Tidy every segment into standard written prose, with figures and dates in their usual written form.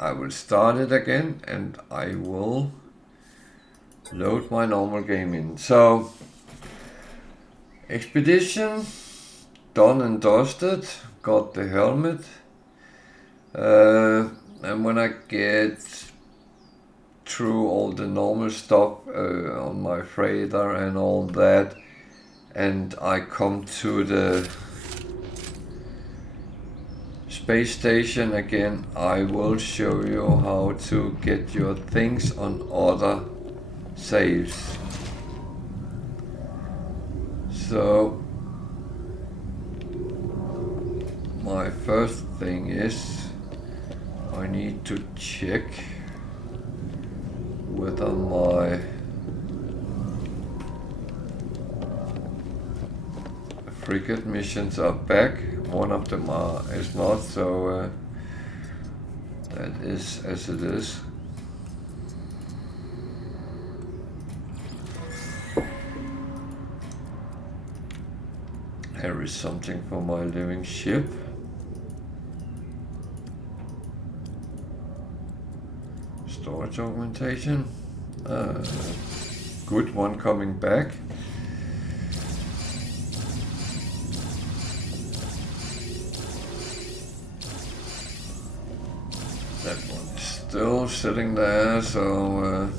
I will start it again and I will load my normal game in. So, expedition, done and dusted, got the helmet. And when I get through all the normal stuff on my freighter and all that, and I come to the space station again, I will show you how to get your things on other saves. So my first thing is I need to check whether my frigate missions are back. One of them is not, so that is as it is. There is something for my living ship. Storage augmentation. Good one coming back. That one's still sitting there, so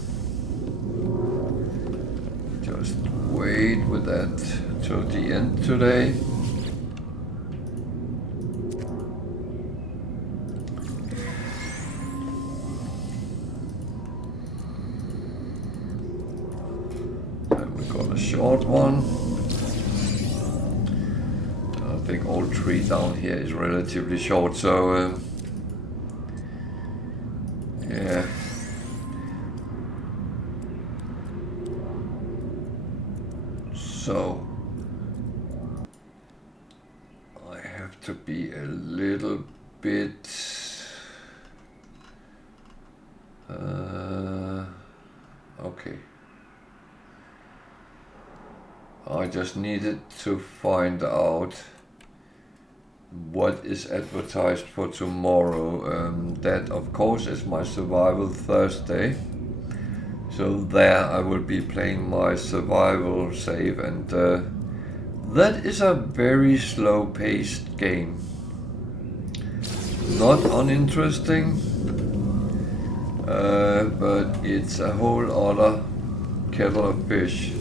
just wait with that till the end today. And we got a short one. I think all three down here is relatively short, so yeah. So I have to be a little bit okay. I just needed to find out what is advertised for tomorrow. That of course is my survival Thursday, so there I will be playing my survival save, and that is a very slow paced game. Not uninteresting, but it's a whole other kettle of fish.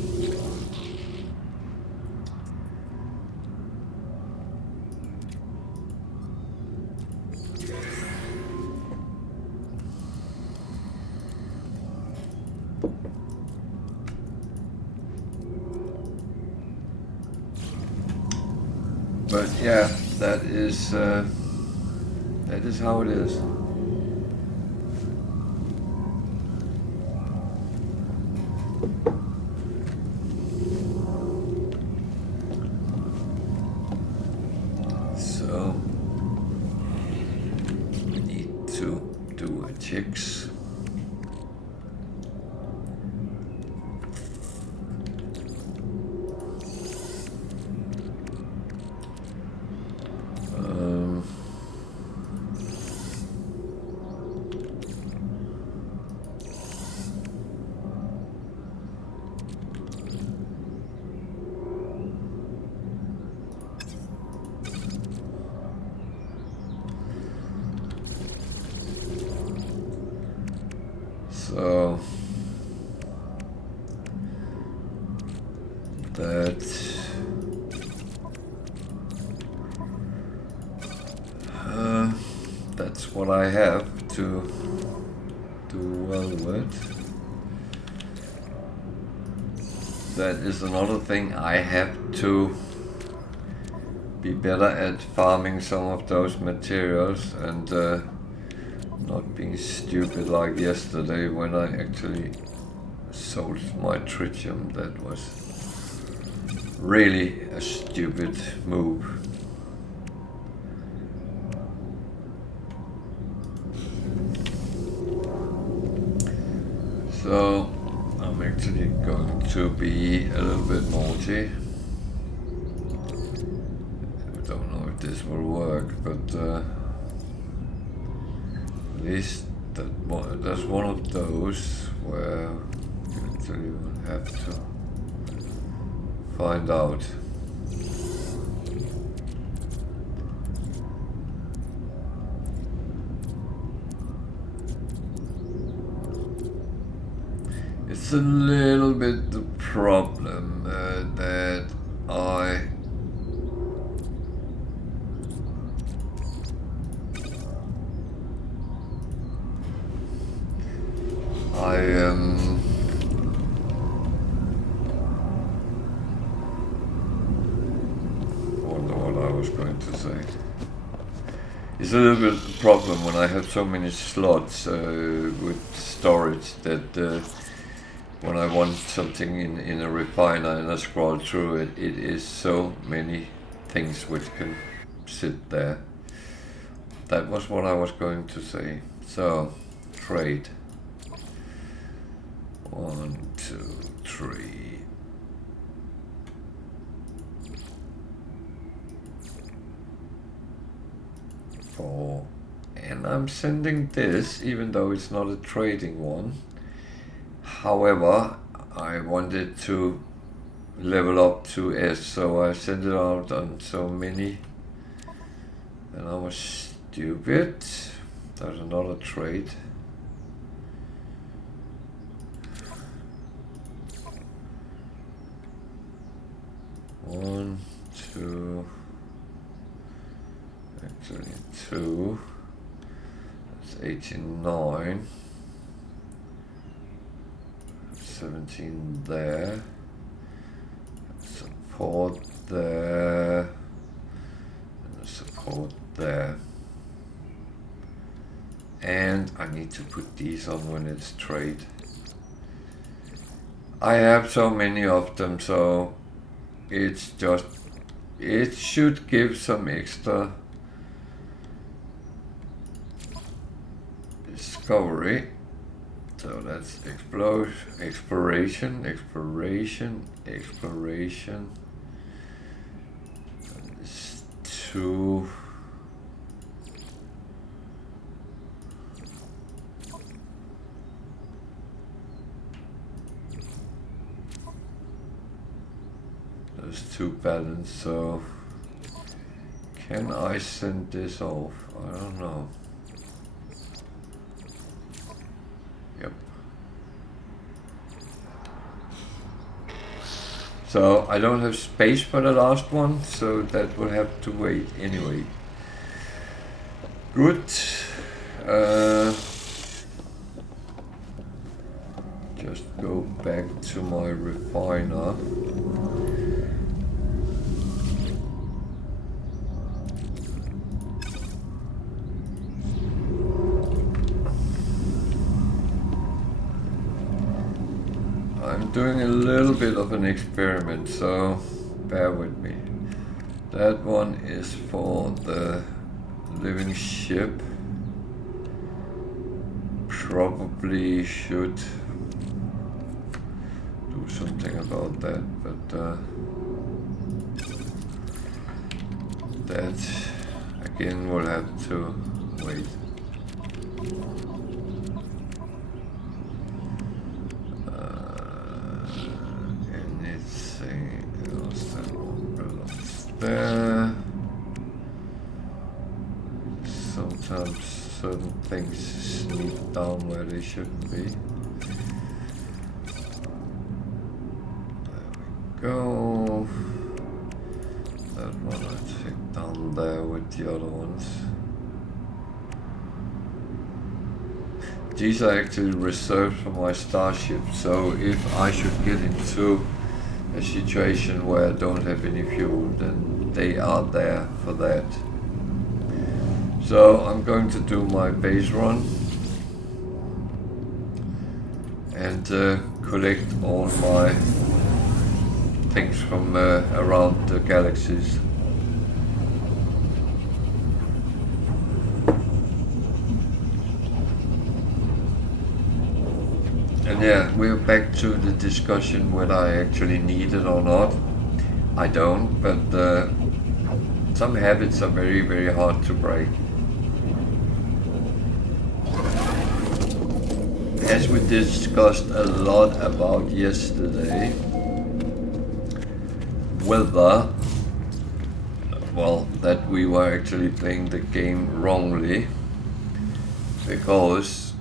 But yeah, that is how it is. So we need to do a checks. So that's what I have to do well with. That is another thing, I have to be better at farming some of those materials and not being stupid like yesterday when I actually sold my tritium. That was really a stupid move. So I'm actually going to be a little bit naughty. I don't know if this will work, but at least There's one of those where you actually will have to find out. It's a little bit the problem that I wonder what I was going to say. It's a little bit the problem when I have so many slots with storage that when I want something in a refiner and I scroll through it, it is so many things which can sit there. That was what I was going to say. So, trade. 1, 2, 3. 4. And I'm sending this, even though it's not a trading one. However, I wanted to level up to S, so I sent it out on so many. And I was stupid. There's another trade. One, two, actually 2. That's 89. 17 there. Support there. And support there. And I need to put these on when it's trade. I have so many of them, so it's just, it should give some extra discovery. So that's exploration. It's 2. There's 2 balance, so can I send this off? I don't know. Yep. So I don't have space for the last one, so that will have to wait anyway. Good. Just go back to my refiner. I'm doing a little bit of an experiment, so bear with me. That one is for the living ship. Probably should do something about that, but that again will have to wait. Anything else that won't belongs there? Sometimes certain things sneak down where they shouldn't be. Go. That one I take down there with the other ones. These are actually reserved for my starship, so if I should get into a situation where I don't have any fuel, then they are there for that. So I'm going to do my base run and collect all my things from around the galaxies. And yeah, we're back to the discussion whether I actually need it or not. I don't, but some habits are very, very hard to break. as we discussed a lot about yesterday, whether, well, that we were actually playing the game wrongly, because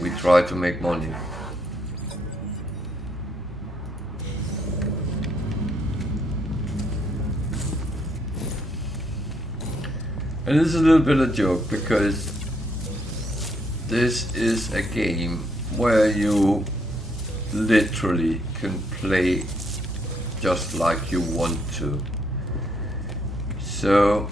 we try to make money. And it's a little bit of a joke, because this is a game where you literally can play just like you want to. So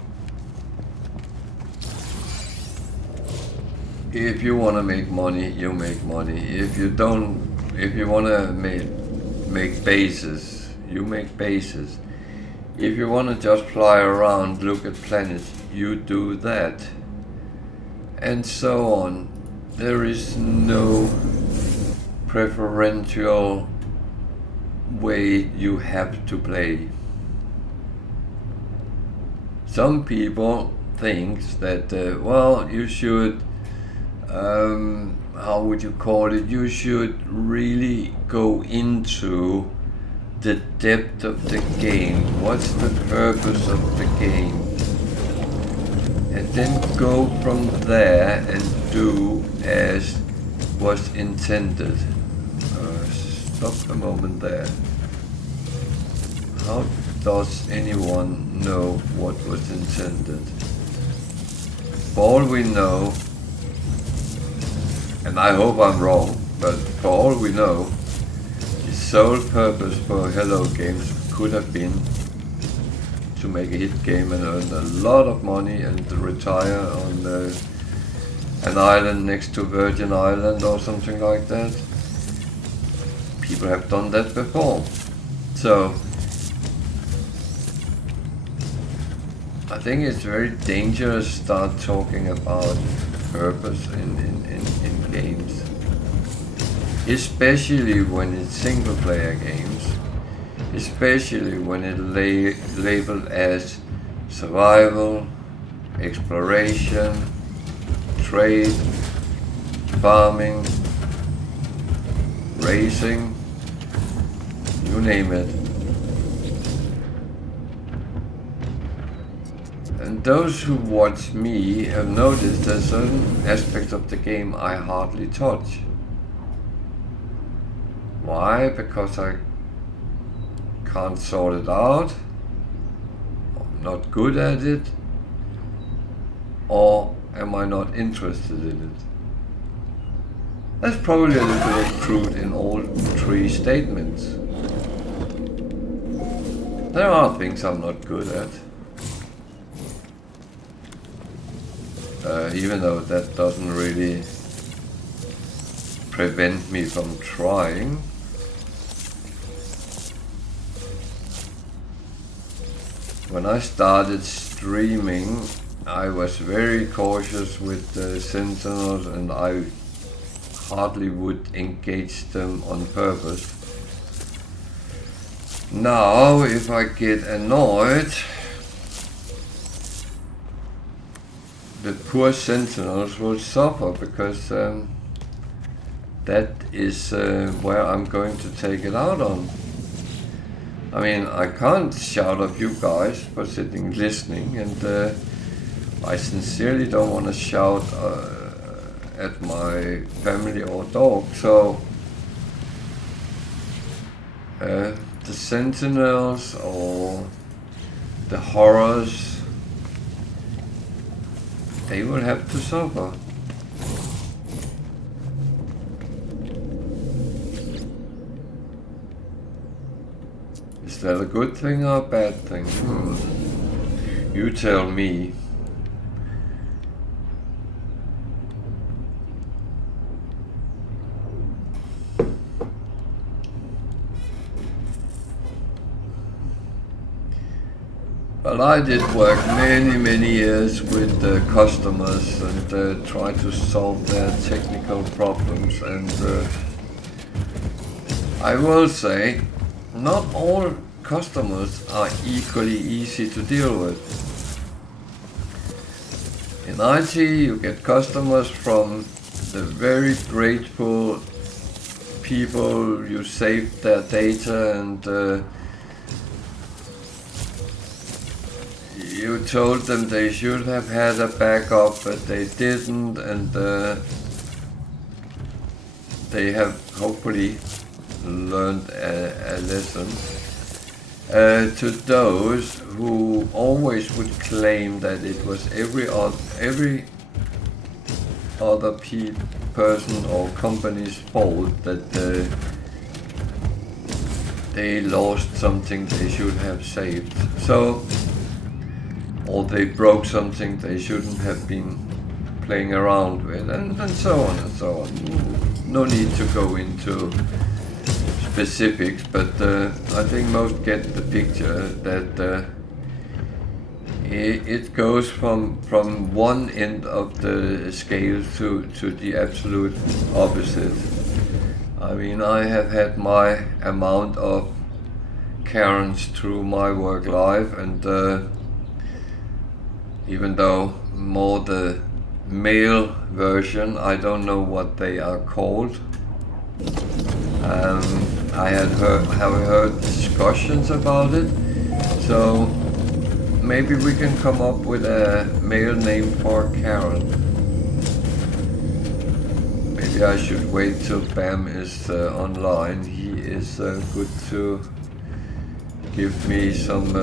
if you want to make money, you make money. If you don't, if you want to make bases, you make bases. If you want to just fly around, look at planets, you do that. And so on. There is no preferential way you have to play. Some people think that, well, you should, how would you call it? You should really go into the depth of the game. What's the purpose of the game? And then go from there and do as was intended. Stop a moment there. How does anyone know what was intended? For all we know, and I hope I'm wrong, but for all we know, the sole purpose for Hello Games could have been to make a hit game and earn a lot of money and retire on an island next to Virgin Island or something like that. People have done that before. So I think it's very dangerous to start talking about purpose in games, especially when it's single player games, especially when it's labeled as survival, exploration, trade, farming, racing, you name it. And those who watch me have noticed there's certain aspects of the game I hardly touch. Why? Because I can't sort it out, I'm not good at it, or am I not interested in it? There's probably a little bit of truth in all three statements. There are things I'm not good at. Even though that doesn't really prevent me from trying. When I started streaming, I was very cautious with the Sentinels, and I hardly would engage them on purpose. Now, if I get annoyed, the poor Sentinels will suffer, because that is where I'm going to take it out on. I mean, I can't shout at you guys for sitting listening, and I sincerely don't want to shout at my family or dog. So the Sentinels or the horrors, they will have to suffer. Is that a good thing or a bad thing? You tell me. Well, I did work many years with customers and try to solve their technical problems, and I will say not all customers are equally easy to deal with. In IT, you get customers from the very grateful people. You saved their data and you told them they should have had a backup, but they didn't, and they have hopefully learned a lesson. To those who always would claim that it was every other person or company's fault that they lost something they should have saved. So, or they broke something they shouldn't have been playing around with, and so on and so on. No need to go into specifics, but I think most get the picture that it goes from one end of the scale to the absolute opposite. I mean, I have had my amount of Karens through my work life, and even though more the male version, I don't know what they are called. I have heard discussions about it, so maybe we can come up with a male name for Karen. Maybe I should wait till Bam is online. He is good to give me some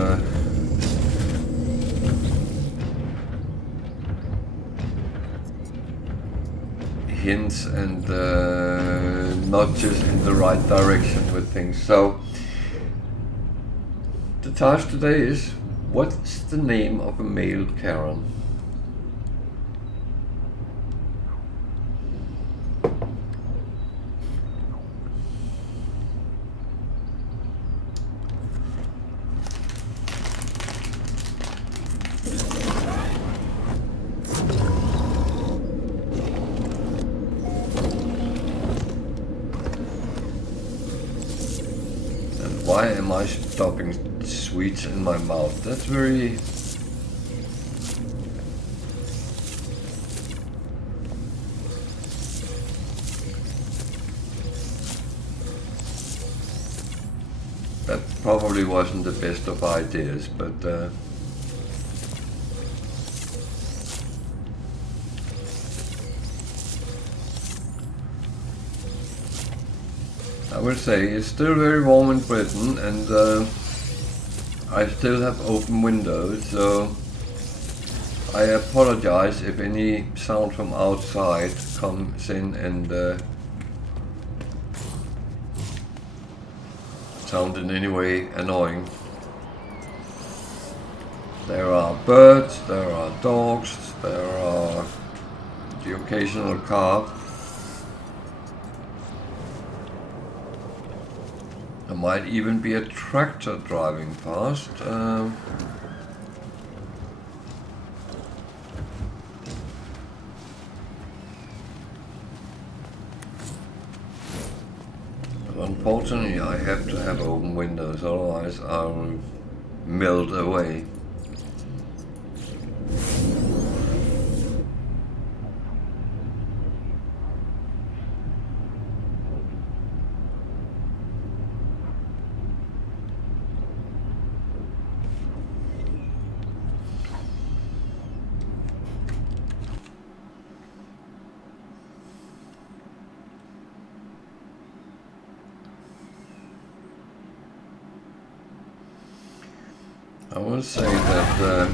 hints and nudges in the right direction with things. So the task today is, what's the name of a male Karen? Why am I stopping sweets in my mouth? That's very... That probably wasn't the best of ideas, but I will say it's still very warm in Britain, and I still have open windows, so I apologize if any sound from outside comes in and sound in any way annoying. There are birds, there are dogs, there are the occasional car. There might even be a tractor driving past. But unfortunately, I have to have open windows, otherwise I'll melt away. I will say that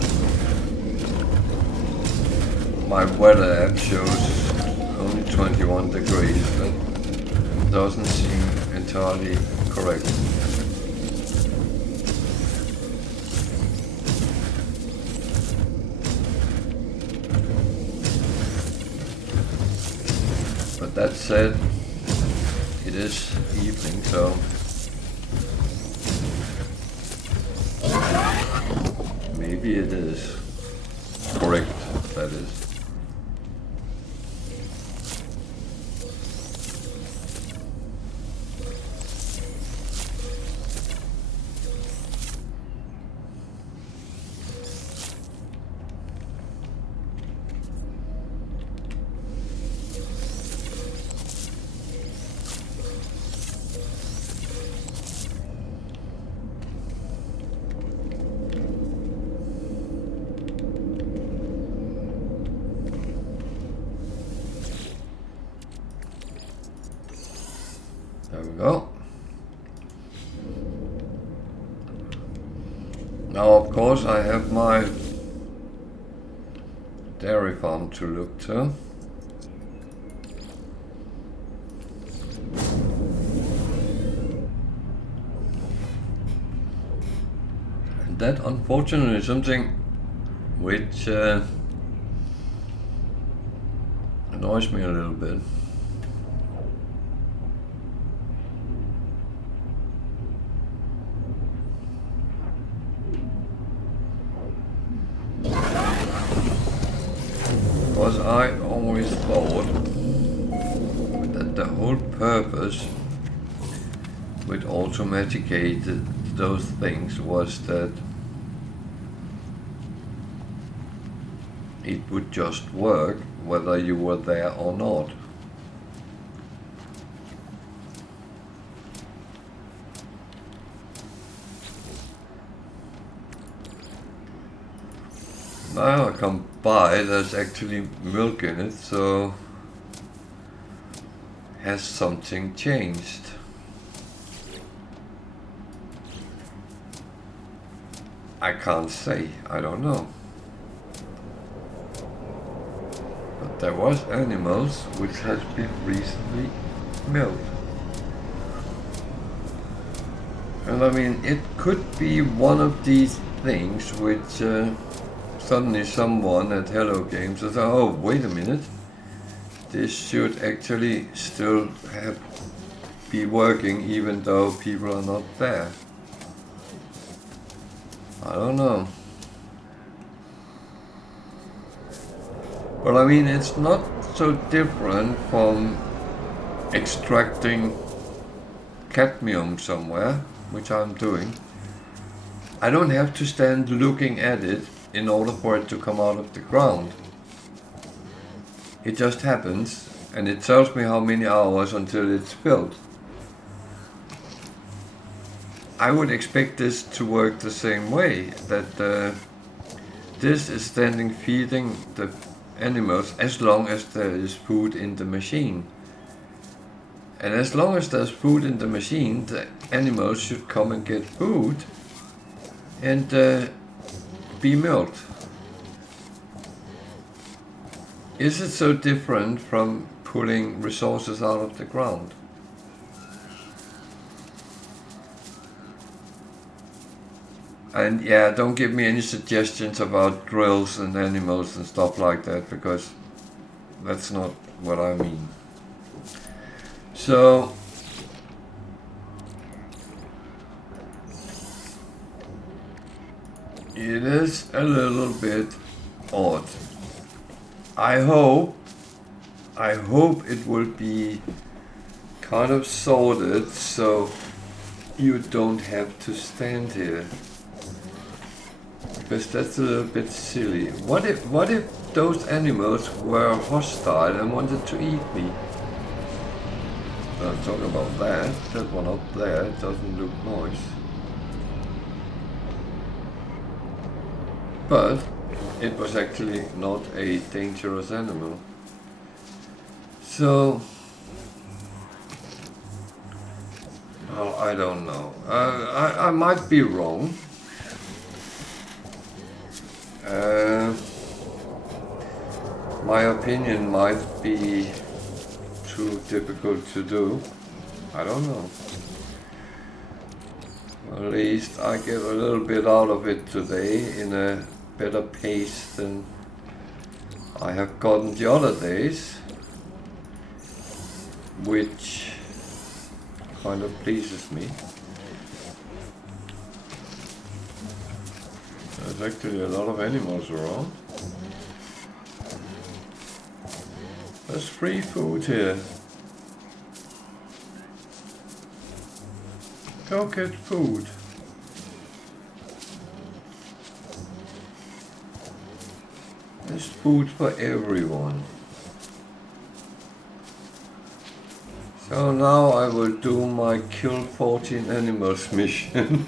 my weather app shows only 21 degrees. That doesn't seem entirely correct. But that said, it is evening, so maybe it is correct, that is. There we go. Now, of course, I have my dairy farm to look to. And that, unfortunately, is something which annoys me a little bit. Because I always thought that the whole purpose with automated those things was that it would just work whether you were there or not. Now I come by, there's actually milk in it, so has something changed? I can't say, I don't know. But there was animals which has been recently milked. And I mean, it could be one of these things which suddenly someone at Hello Games says, oh, wait a minute, this should actually still be working even though people are not there. I don't know. But I mean, it's not so different from extracting cadmium somewhere, which I'm doing. I don't have to stand looking at it in order for it to come out of the ground. It just happens, and it tells me how many hours until it's filled. I would expect this to work the same way, that this is standing feeding the animals as long as there is food in the machine. And as long as there's food in the machine, the animals should come and get food and be milked. Is it so different from pulling resources out of the ground? And yeah, don't give me any suggestions about drills and animals and stuff like that, because that's not what I mean. So, it is a little bit odd. I hope it will be kind of sorted so you don't have to stand here. Because that's a little bit silly. What if those animals were hostile and wanted to eat me? Don't talk about that. That one up there doesn't look nice. But it was actually not a dangerous animal. So, well, I don't know. I might be wrong. My opinion might be too difficult to do. I don't know. At least I get a little bit out of it today in a better pace than I have gotten the other days, which kind of pleases me. There's actually a lot of animals around. There's free food here. Go get food. There's food for everyone. So now I will do my kill 14 animals mission.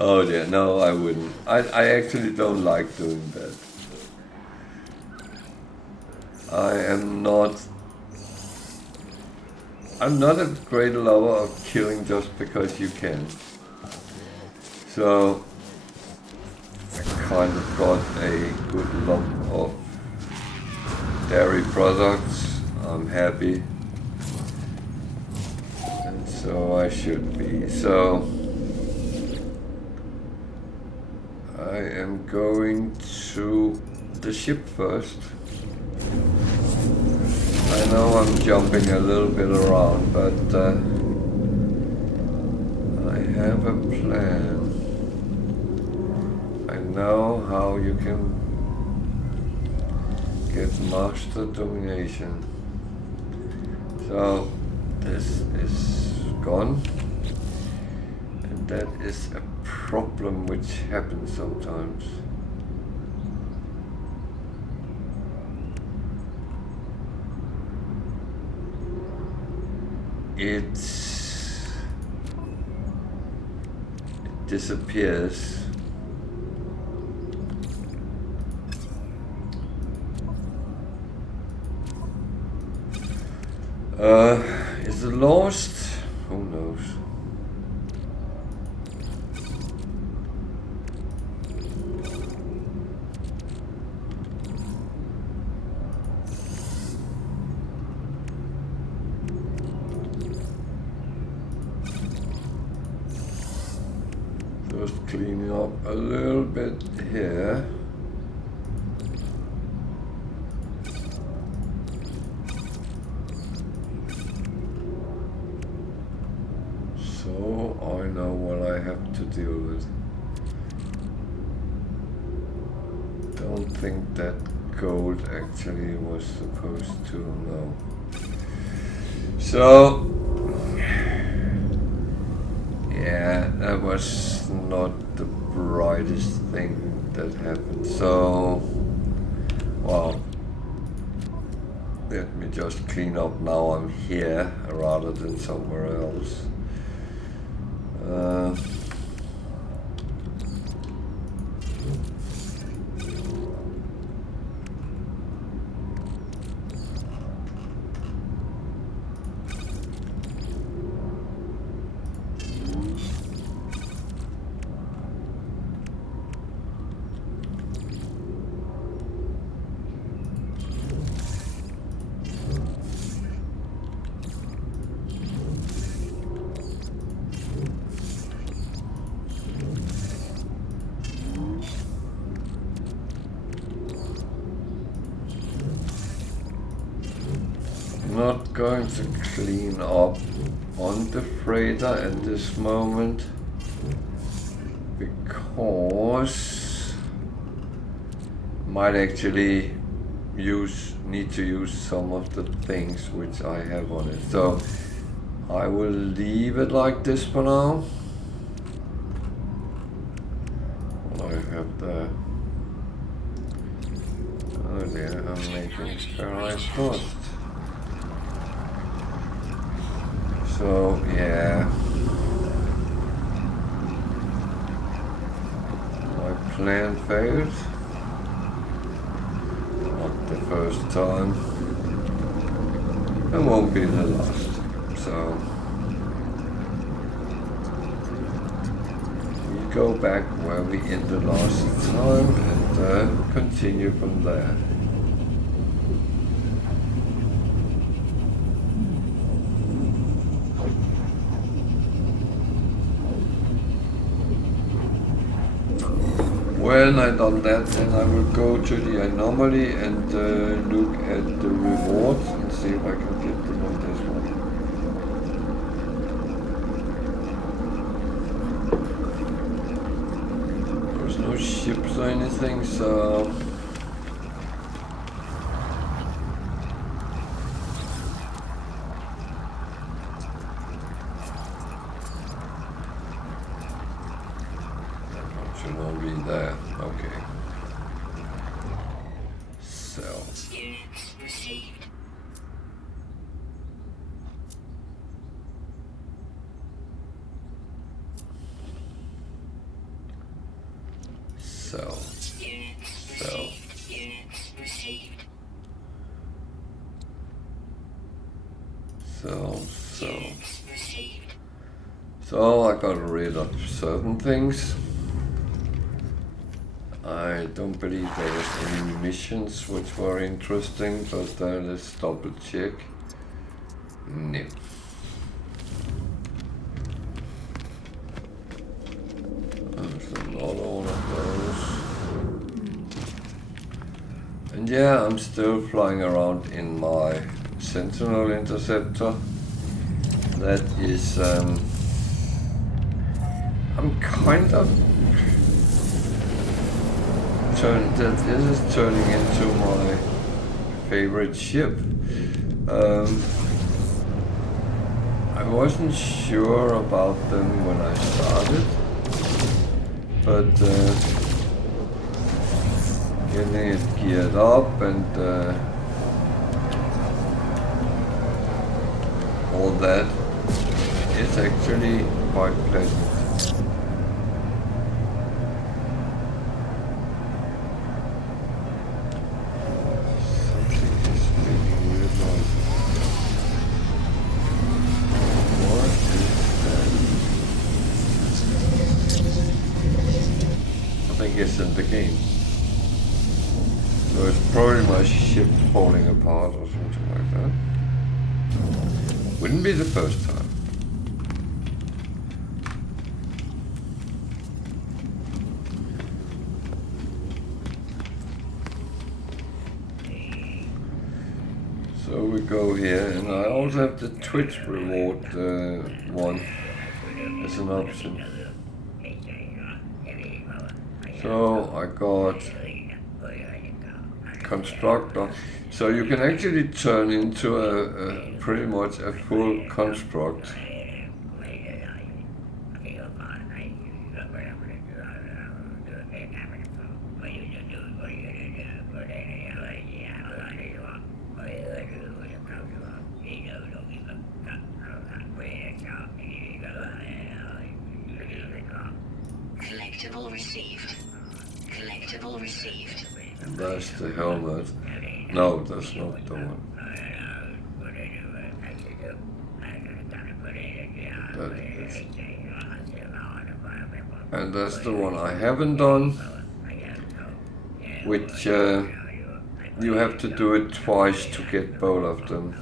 Oh dear, no I wouldn't. I actually don't like doing that. I am not I'm not a great lover of killing just because you can. So I kind of got a good lump of dairy products. I'm happy. And so I should be. So I am going to the ship first. I know I'm jumping a little bit around, but I have a plan. I know how you can get master domination. So this is gone, and that is a problem which happens sometimes. It disappears. Is it lost? Who knows? Just cleaning up a little bit here. So I know what I have to deal with. Don't think that gold actually was supposed to know. So yeah, that was not the brightest thing that happened. So well, let me just clean up now I'm here rather than somewhere else. Not going to clean up on the freighter at this moment because might actually need to use some of the things which I have on it. So I will leave it like this for now. What I have there. Oh dear, I'm making sterilized dust. So yeah, my plan failed. Not the first time. It won't be the last. So we go back where we ended last time and continue from there. When I've done that, then I will go to the anomaly and look at the rewards and see if I can get them on this one. There's no ships or anything, so should not be there. Okay. So. Units received. So. Units received. So. So I got rid of certain things. I don't believe there was any missions which were interesting, but let's double check. No. There's another one of those. And yeah, I'm still flying around in my Sentinel interceptor. That is, I'm kind of this is turning into my favorite ship. I wasn't sure about them when I started, but getting it geared up and all that is actually quite pleasant. In the game. So it's probably my ship falling apart or something like that. Wouldn't be the first time. So we go here, and I also have the Twitch reward one as an option. So I got constructor. So you can actually turn into a pretty much a full construct. Collectible received. Collectible received. And that's the helmet. No, that's not the one. That is. And that's the one I haven't done, which you have to do it twice to get both of them.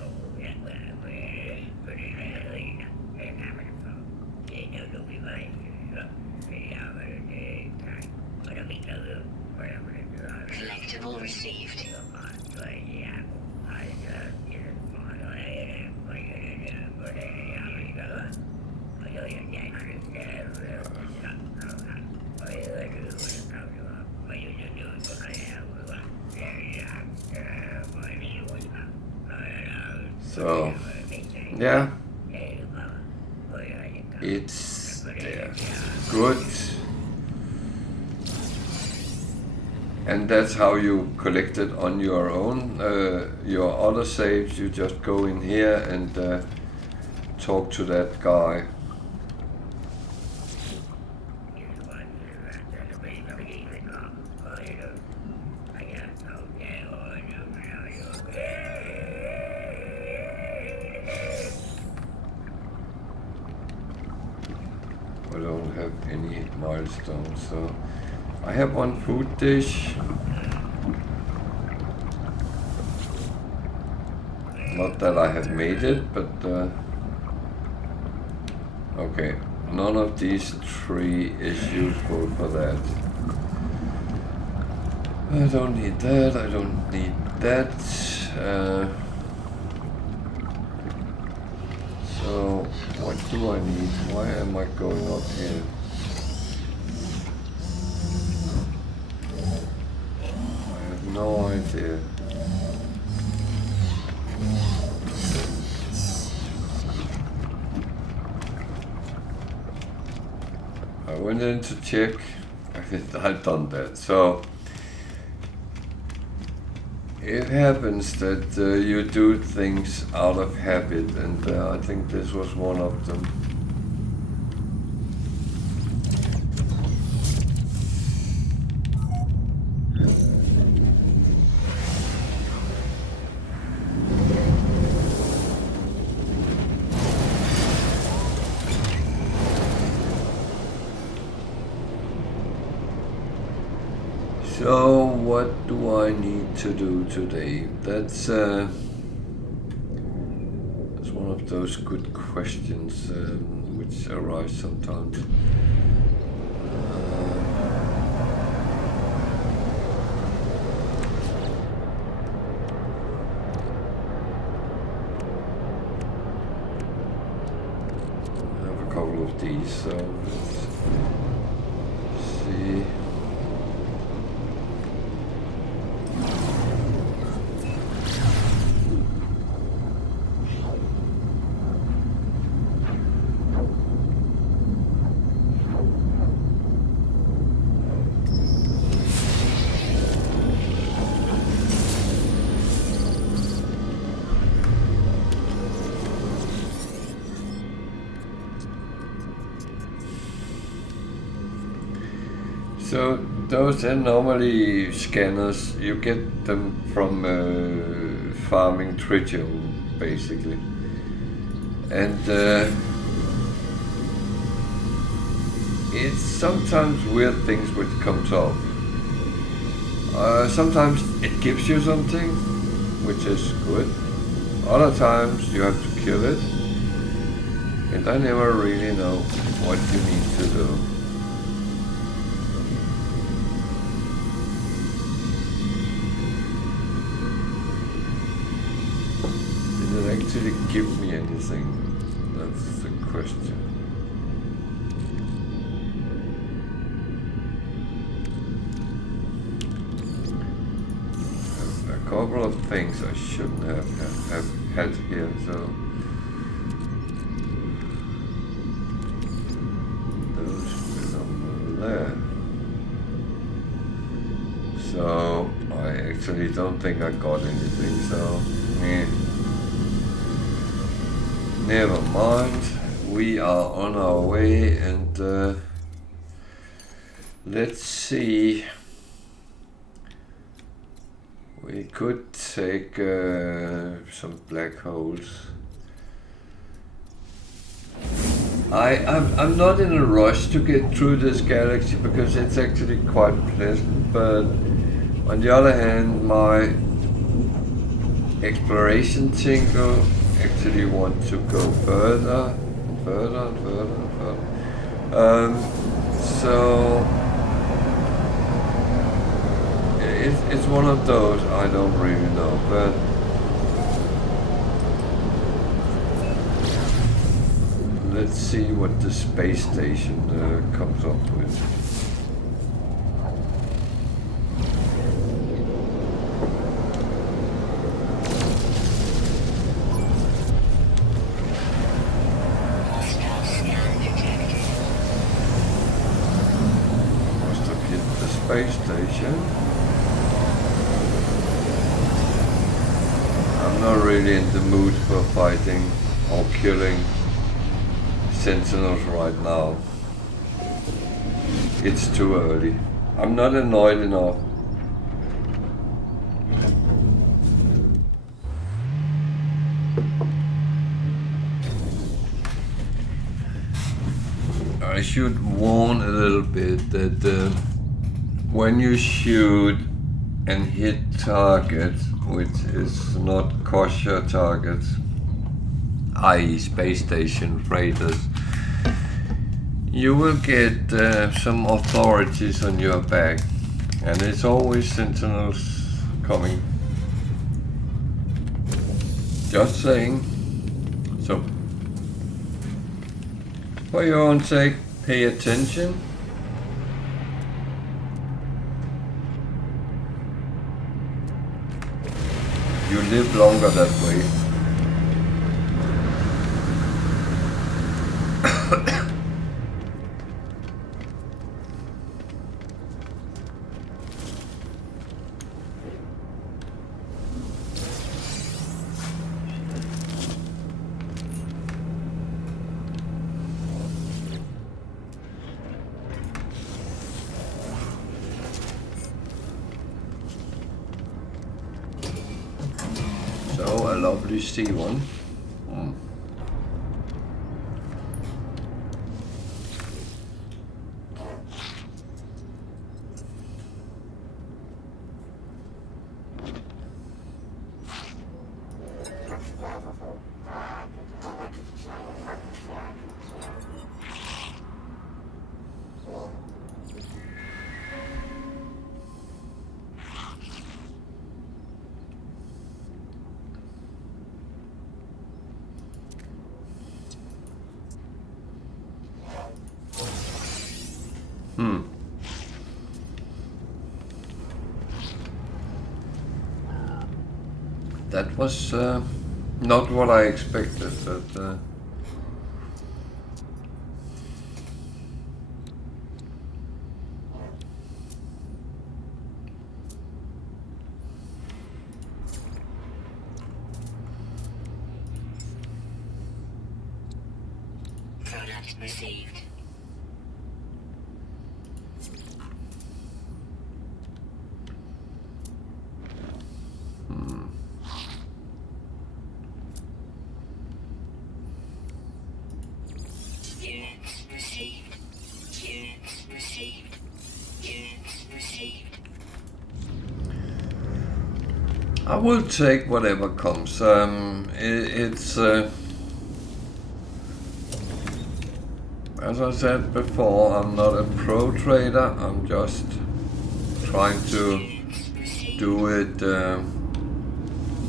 Collectible received. So, yeah, it's good. And that's how you collect it on your own. Your other saves, you just go in here and talk to that guy. I don't have any milestones, so I have one food dish. Not that I have made it, but okay, none of these three is useful for that. I don't need that, I don't need that. So, what do I need? Why am I going up here? I have no idea. I went in to check. I've done that. So it happens that you do things out of habit, and I think this was one of them. So what do I need to do today? That's one of those good questions which arise sometimes. I have a couple of these, so let's see. So those anomaly scanners, you get them from farming tritium, basically. And it's sometimes weird things which comes up. Sometimes it gives you something, which is good. Other times you have to kill it. And I never really know what you need to do. Did it actually give me anything? That's the question. A couple of things I shouldn't have had here, so those belong there. So I actually don't think I got anything, so never mind. We are on our way, and let's see. We could take some black holes. I'm not in a rush to get through this galaxy because it's actually quite pleasant, but on the other hand, my exploration tingle actually want to go further. So it's one of those I don't really know, but let's see what the space station comes up with. Must have hit the space station. I'm not really in the mood for fighting or killing sentinels right now. It's too early. I'm not annoyed enough. I should warn a little bit that when you shoot and hit targets, which is not kosher targets, i.e. space station freighters, you will get some authorities on your back, and it's always sentinels coming. Just saying. So, for your own sake, pay attention. You live longer that way. So, a lovely C1. That was not what I expected, but Product received. Units received. Units received. Units received. I will take whatever comes. It's as I said before, I'm not a pro trader. I'm just trying to do it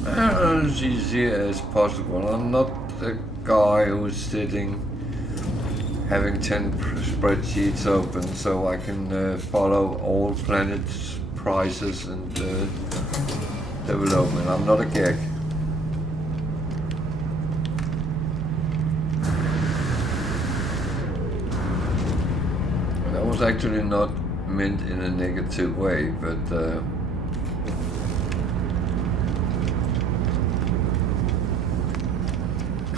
as easy as possible. I'm not the guy who's sitting having 10 spreadsheets open so I can follow all planets' prices and development. I'm not a geek. That was actually not meant in a negative way, but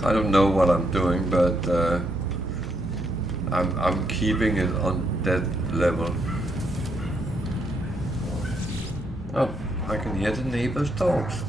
I don't know what I'm doing, but I'm keeping it on that level. Oh, I can hear the neighbors' dogs.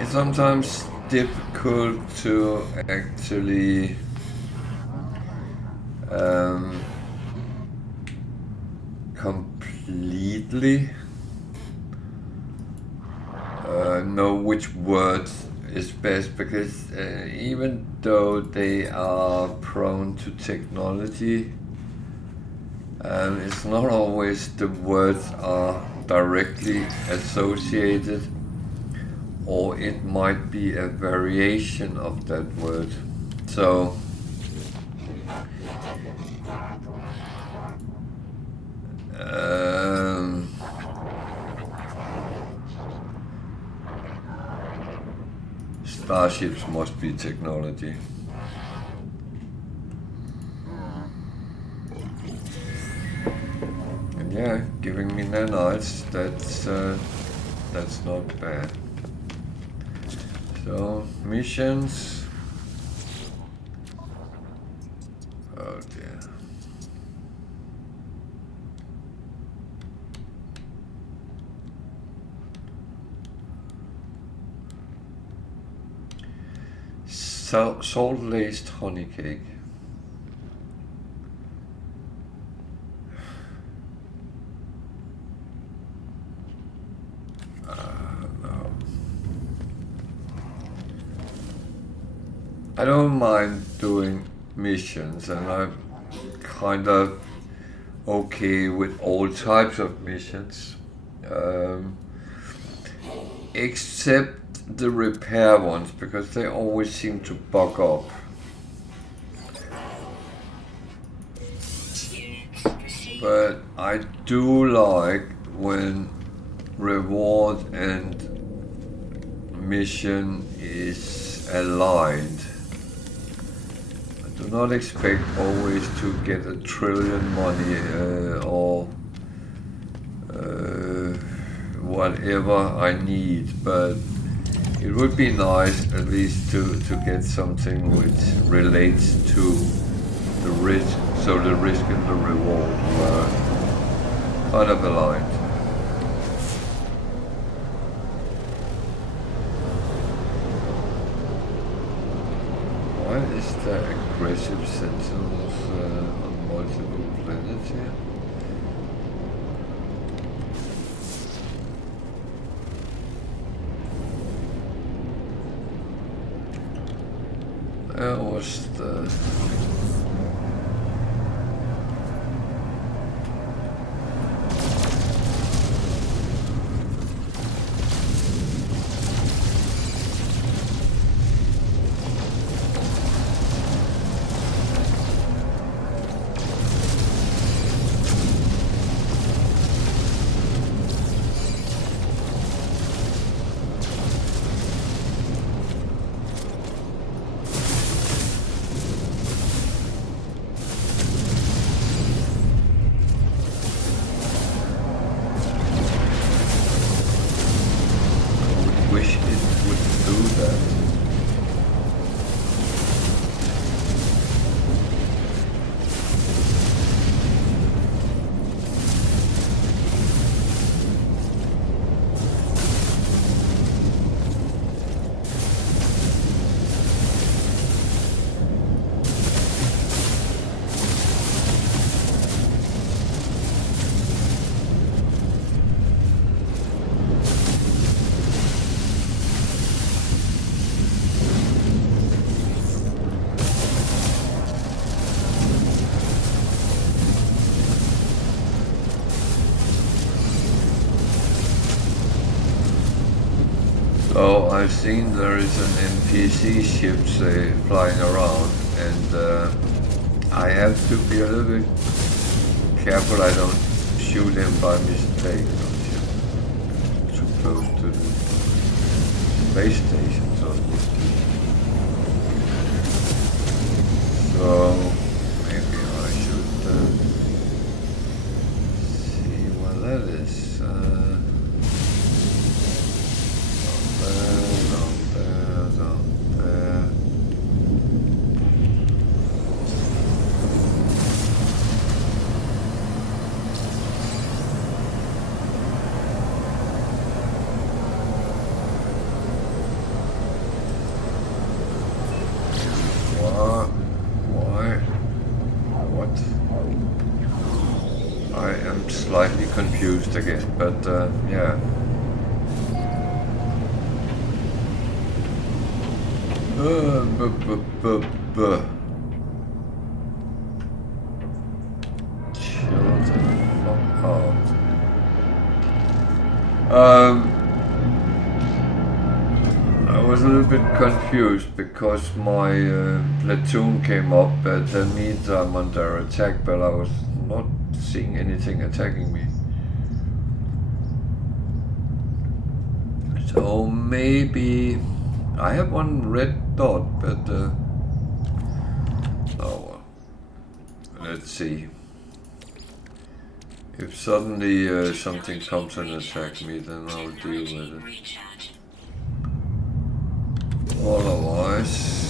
It's sometimes difficult to actually completely know which word is best, because even though they are prone to technology, it's not always the words are directly associated, or it might be a variation of that word. So starships must be technology. And yeah, giving me nanites, that's not bad. So, missions. Oh dear. Salt-laced honey cake. No. I don't mind doing missions, and I'm kind of okay with all types of missions, except the repair ones, because they always seem to bug up. But I do like when reward and mission is aligned. I do not expect always to get a trillion money or whatever I need, but it would be nice at least to get something which relates to the risk, so the risk and the reward were kind of aligned. Why is there aggressive sentinels on multiple planets here? There was the... wish it would do that. So I've seen there is an NPC ship flying around, and I have to be a little bit careful I don't shoot him by mistake. Too close to the space station, so maybe I should see what that is. Slightly confused again, but yeah. Children from out. I was a little bit confused because my platoon came up, but that means I'm under attack, but I was not seeing anything attacking me. So maybe I have one red dot, but oh, let's see. If suddenly something comes and attacks me, then I'll deal with it. Otherwise,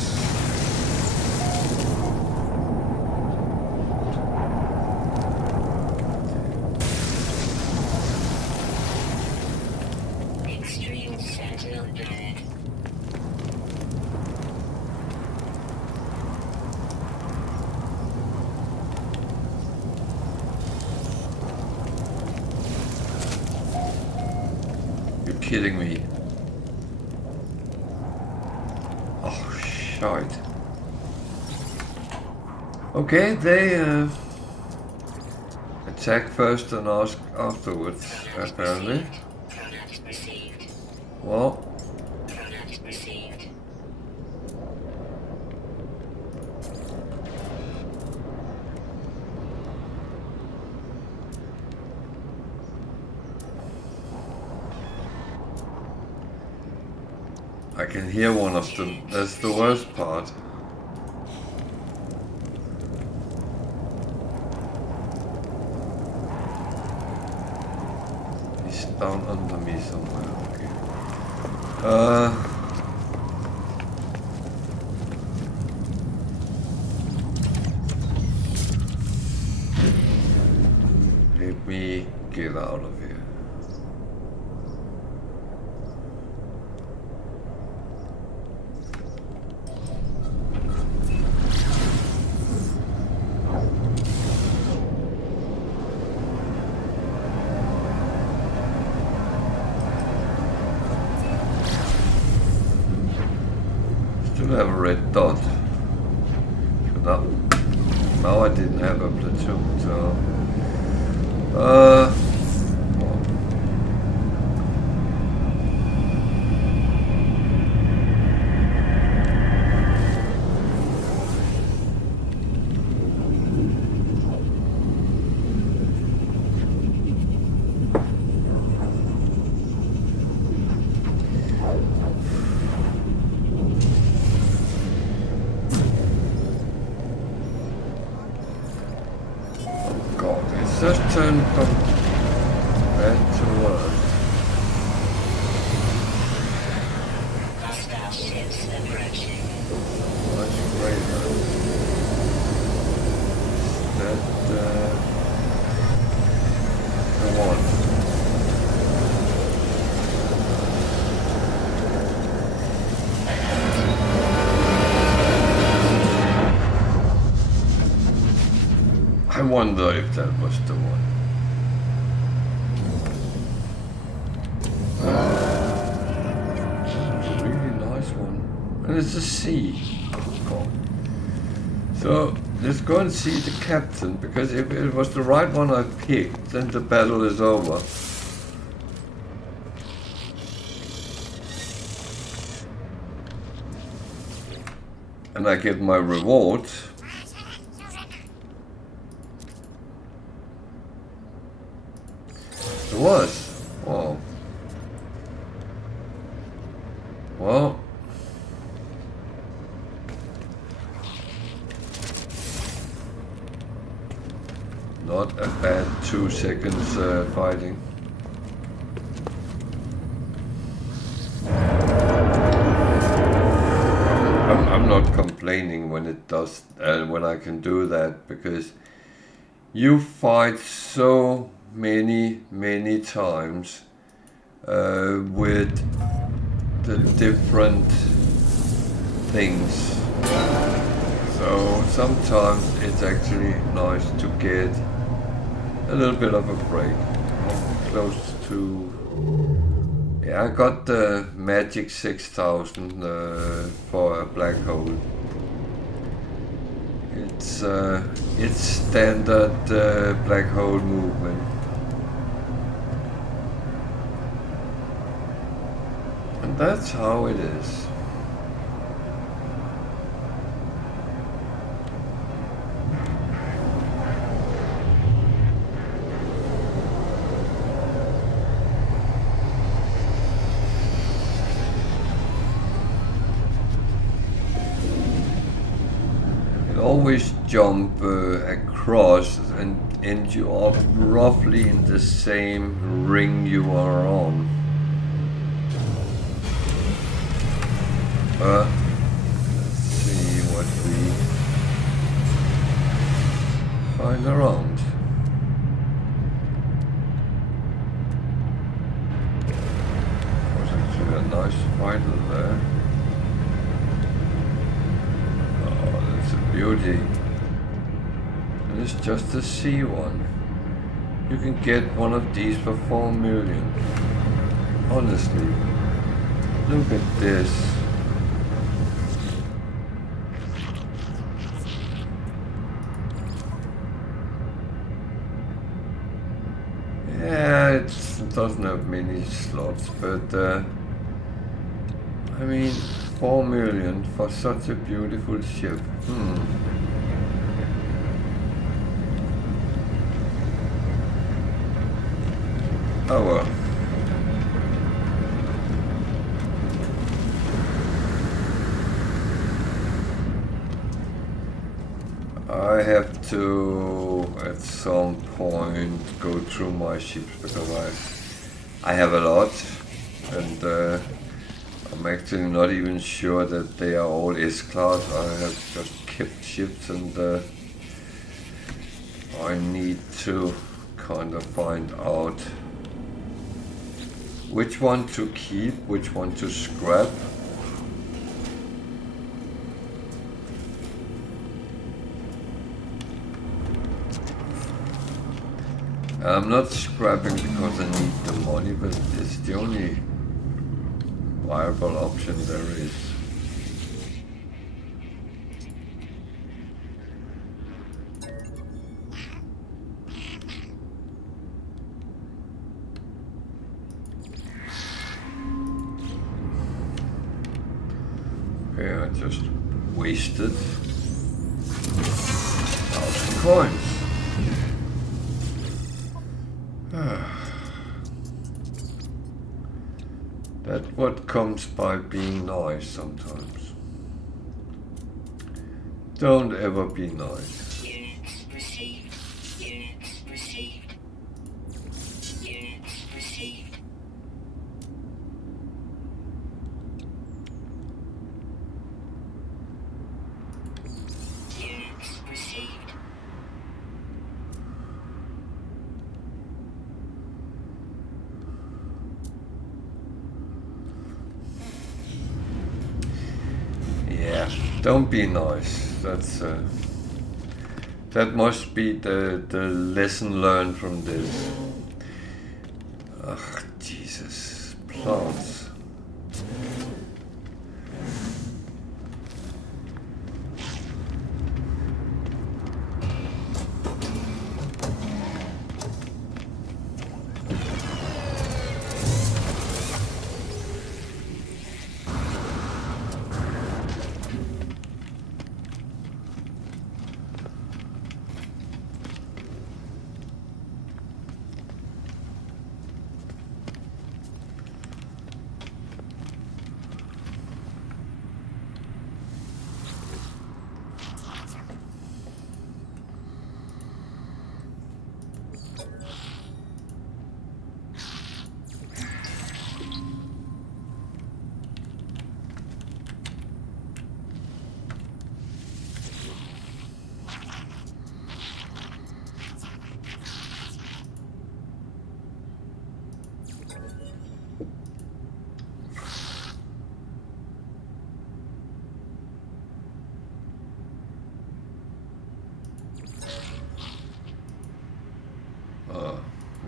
kidding me. Oh, shite. Okay, they attack first and ask afterwards, apparently. Well, I can hear one of them. That's the worst part. He's down under me somewhere. Okay. Let me get out of here. Should have a red dot. But now I didn't have a platoon, so just turned from bad to worse. Hostile ships approaching. Much greater. Is that the one? I wonder if that was the one. It's a really nice one. And it's a C. Oh. So let's go and see the captain, because if it was the right one I picked, then the battle is over. And I get my reward. It was. Oh. Well. Not a bad 2 seconds fighting. I'm not complaining when it does, when I can do that, because you fight so many times with the different things. So sometimes it's actually nice to get a little bit of a break. I'm close to, yeah, I got the magic 6000 for a black hole. It's standard black hole movement. And that's how it is. Always jump across and end you up roughly in the same ring you are on. Let's see what we find around. Was actually a nice fighter there. Beauty. And it's just a C1. You can get one of these for 4 million. Honestly. Look at this. Yeah, it doesn't have many slots, but I mean, 4 million for such a beautiful ship. Oh well. I have to at some point go through my ships, because I have a lot, and I'm actually not even sure that they are all S-class. I have just kept ships, and I need to kind of find out which one to keep, which one to scrap. I'm not scrapping because I need the money, but it's the only viable option there is. Okay, I just wasted 1,000 coins. That's what comes by being nice sometimes. Don't ever be nice. Units received. Units received. Units received. Units received. Yeah, don't be nice. That must be the lesson learned from this. Ugh, Jesus, plants.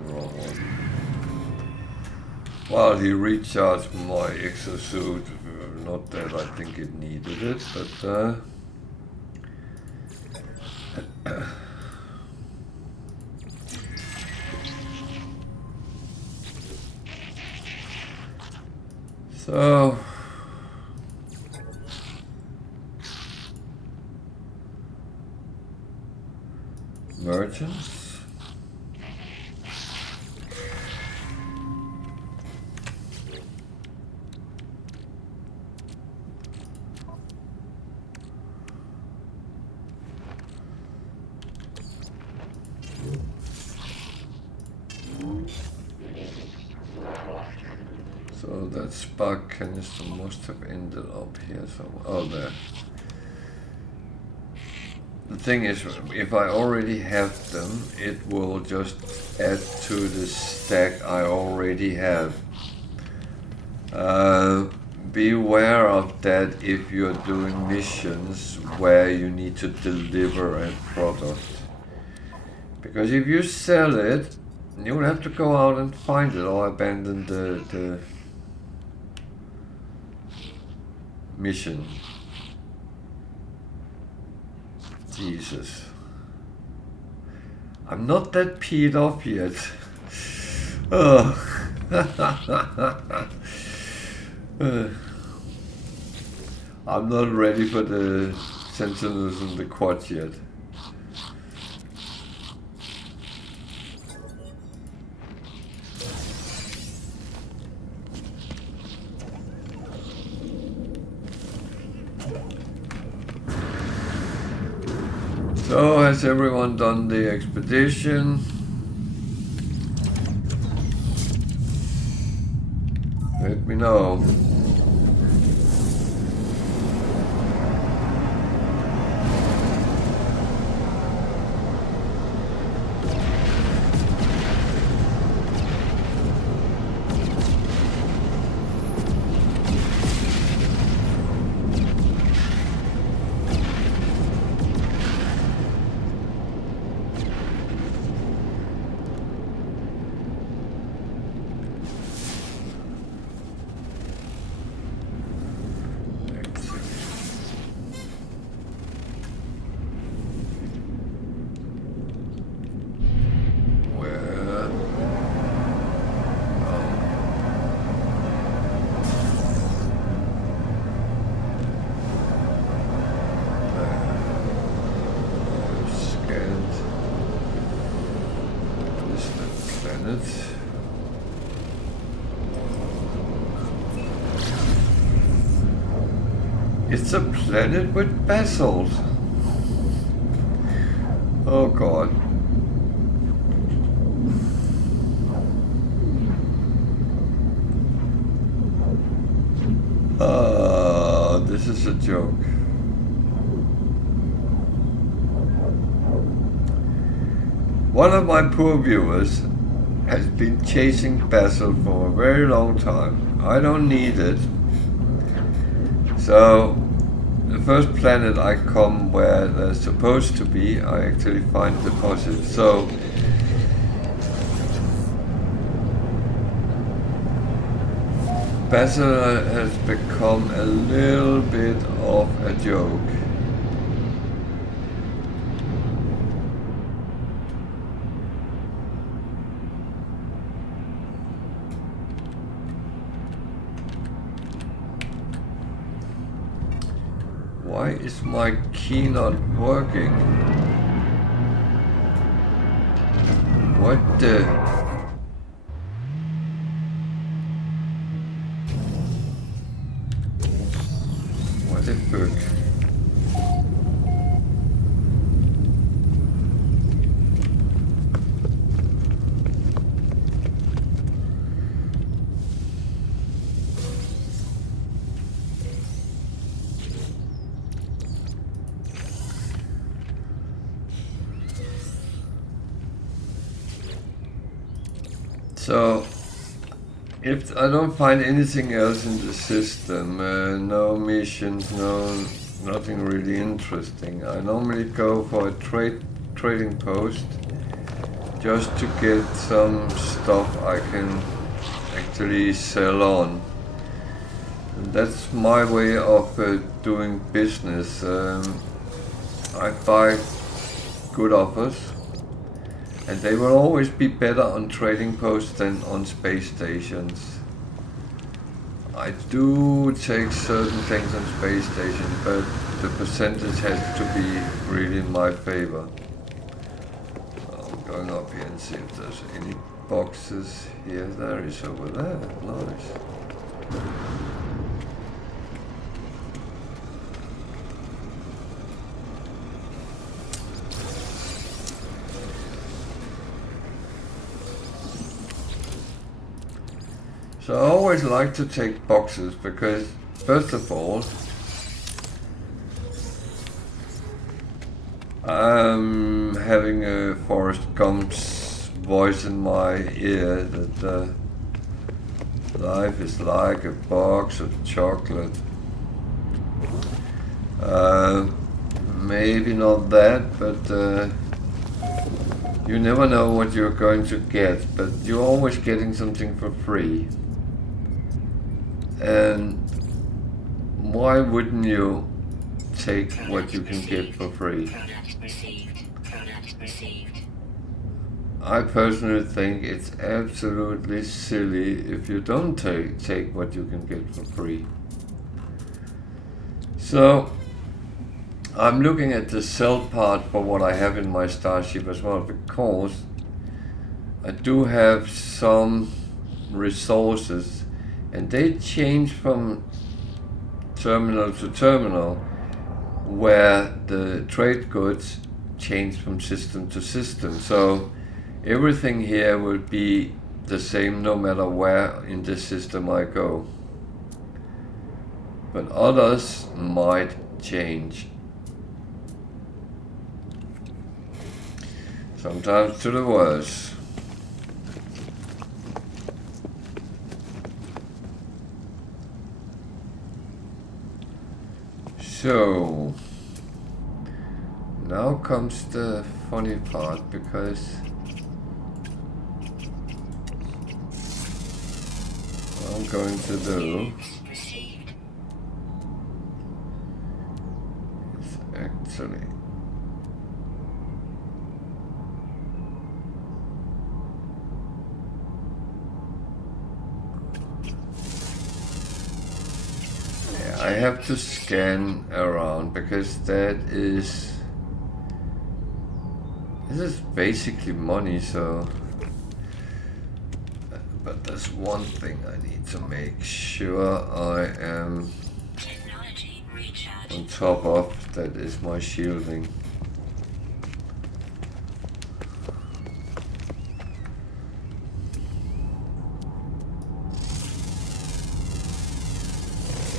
Wrong one. Well, he recharged my exosuit. Not that I think it needed it, but so merchants. So that spark canister must have ended up here somewhere. Oh, there. The thing is, if I already have them, it will just add to the stack I already have. Beware of that if you're doing missions where you need to deliver a product. Because if you sell it, you will have to go out and find it or abandon the mission. Jesus. I'm not that peed off yet. Oh. I'm not ready for the sentinels and the quad yet. So, has everyone done the expedition? Let me know. planet. It's a planet with basalt. Oh god. This is a joke. One of my poor viewers has been chasing basalt for a very long time. I don't need it. So the first planet I come where they're supposed to be, I actually find deposits. So basalt has become a little bit of a joke. Why is my key not working? What the? What the fuck? So, if I don't find anything else in the system, no missions, nothing really interesting, I normally go for a trading post just to get some stuff I can actually sell on. And that's my way of doing business. I buy good offers. And they will always be better on trading posts than on space stations. I do take certain things on space stations, but the percentage has to be really in my favor. I'm going up here and see if there's any boxes here. There is over there. Nice. So I always like to take boxes because, first of all, I'm having a Forrest Gump's voice in my ear that life is like a box of chocolate. Maybe not that, but you never know what you're going to get, but you're always getting something for free. And why wouldn't you take what you can get for free? I personally think it's absolutely silly if you don't take what you can get for free. So I'm looking at the sell part for what I have in my Starship as well, because I do have some resources and they change from terminal to terminal, where the trade goods change from system to system. So everything here will be the same no matter where in the system I go. But others might change. Sometimes to the worse. So, now comes the funny part, because what I'm going to do is actually I have to scan around, because this is basically money, so But there's one thing I need to make sure I am Technology recharge. on top of, that is my shielding.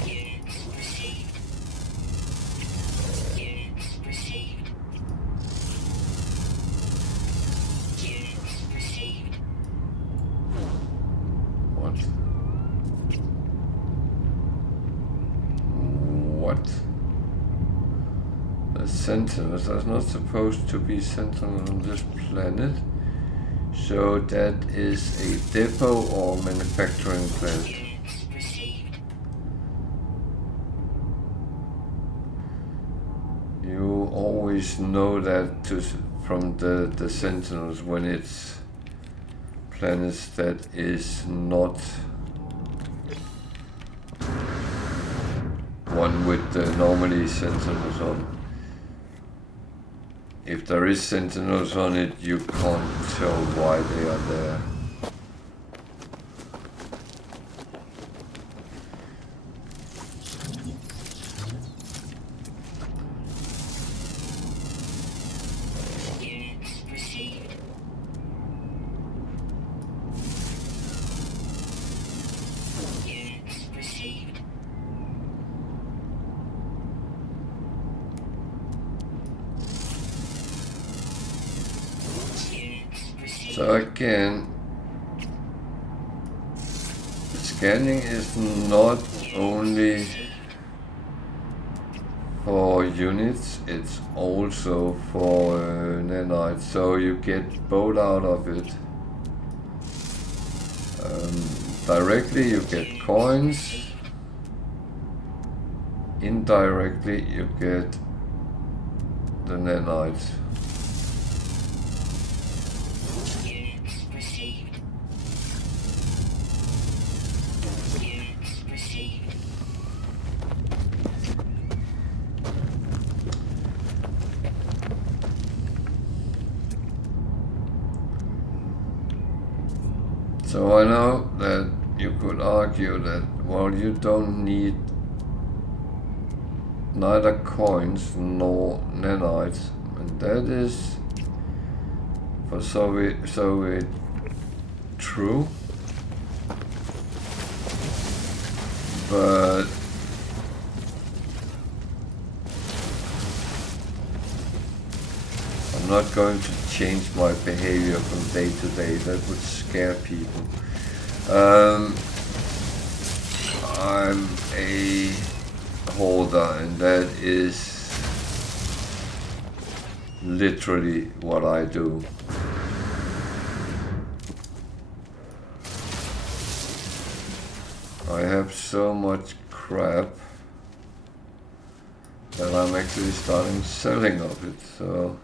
Units received. Units received. Units received. What? What? The Sentinels are not supposed to be Sentinels on this planet. So that is a depot or manufacturing plant. Units received. You always know that from the Sentinels when it's planets that is not one with the normally Sentinels on. If there is Sentinels on it, you can't tell why they are there. Units received. Units received. Units received. So again, the scanning is not only for units, it's also for nanites, so you get both out of it. Directly you get coins, indirectly you get the nanites. Units received. Units received. So I know that you could argue that, well, you don't need neither coins nor nanites, and that is for Soviet true, but I'm not going to change my behavior from day to day. That would scare people. I'm a holder, and that is literally what I do. I have so much crap that I'm actually starting selling of it, so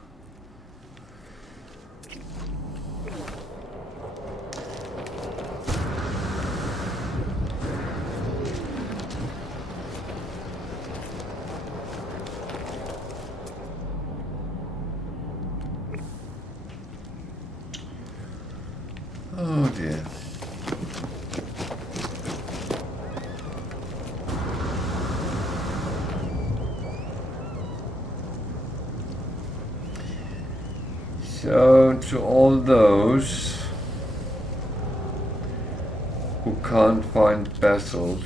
oh dear. So to all those who can't find basalt,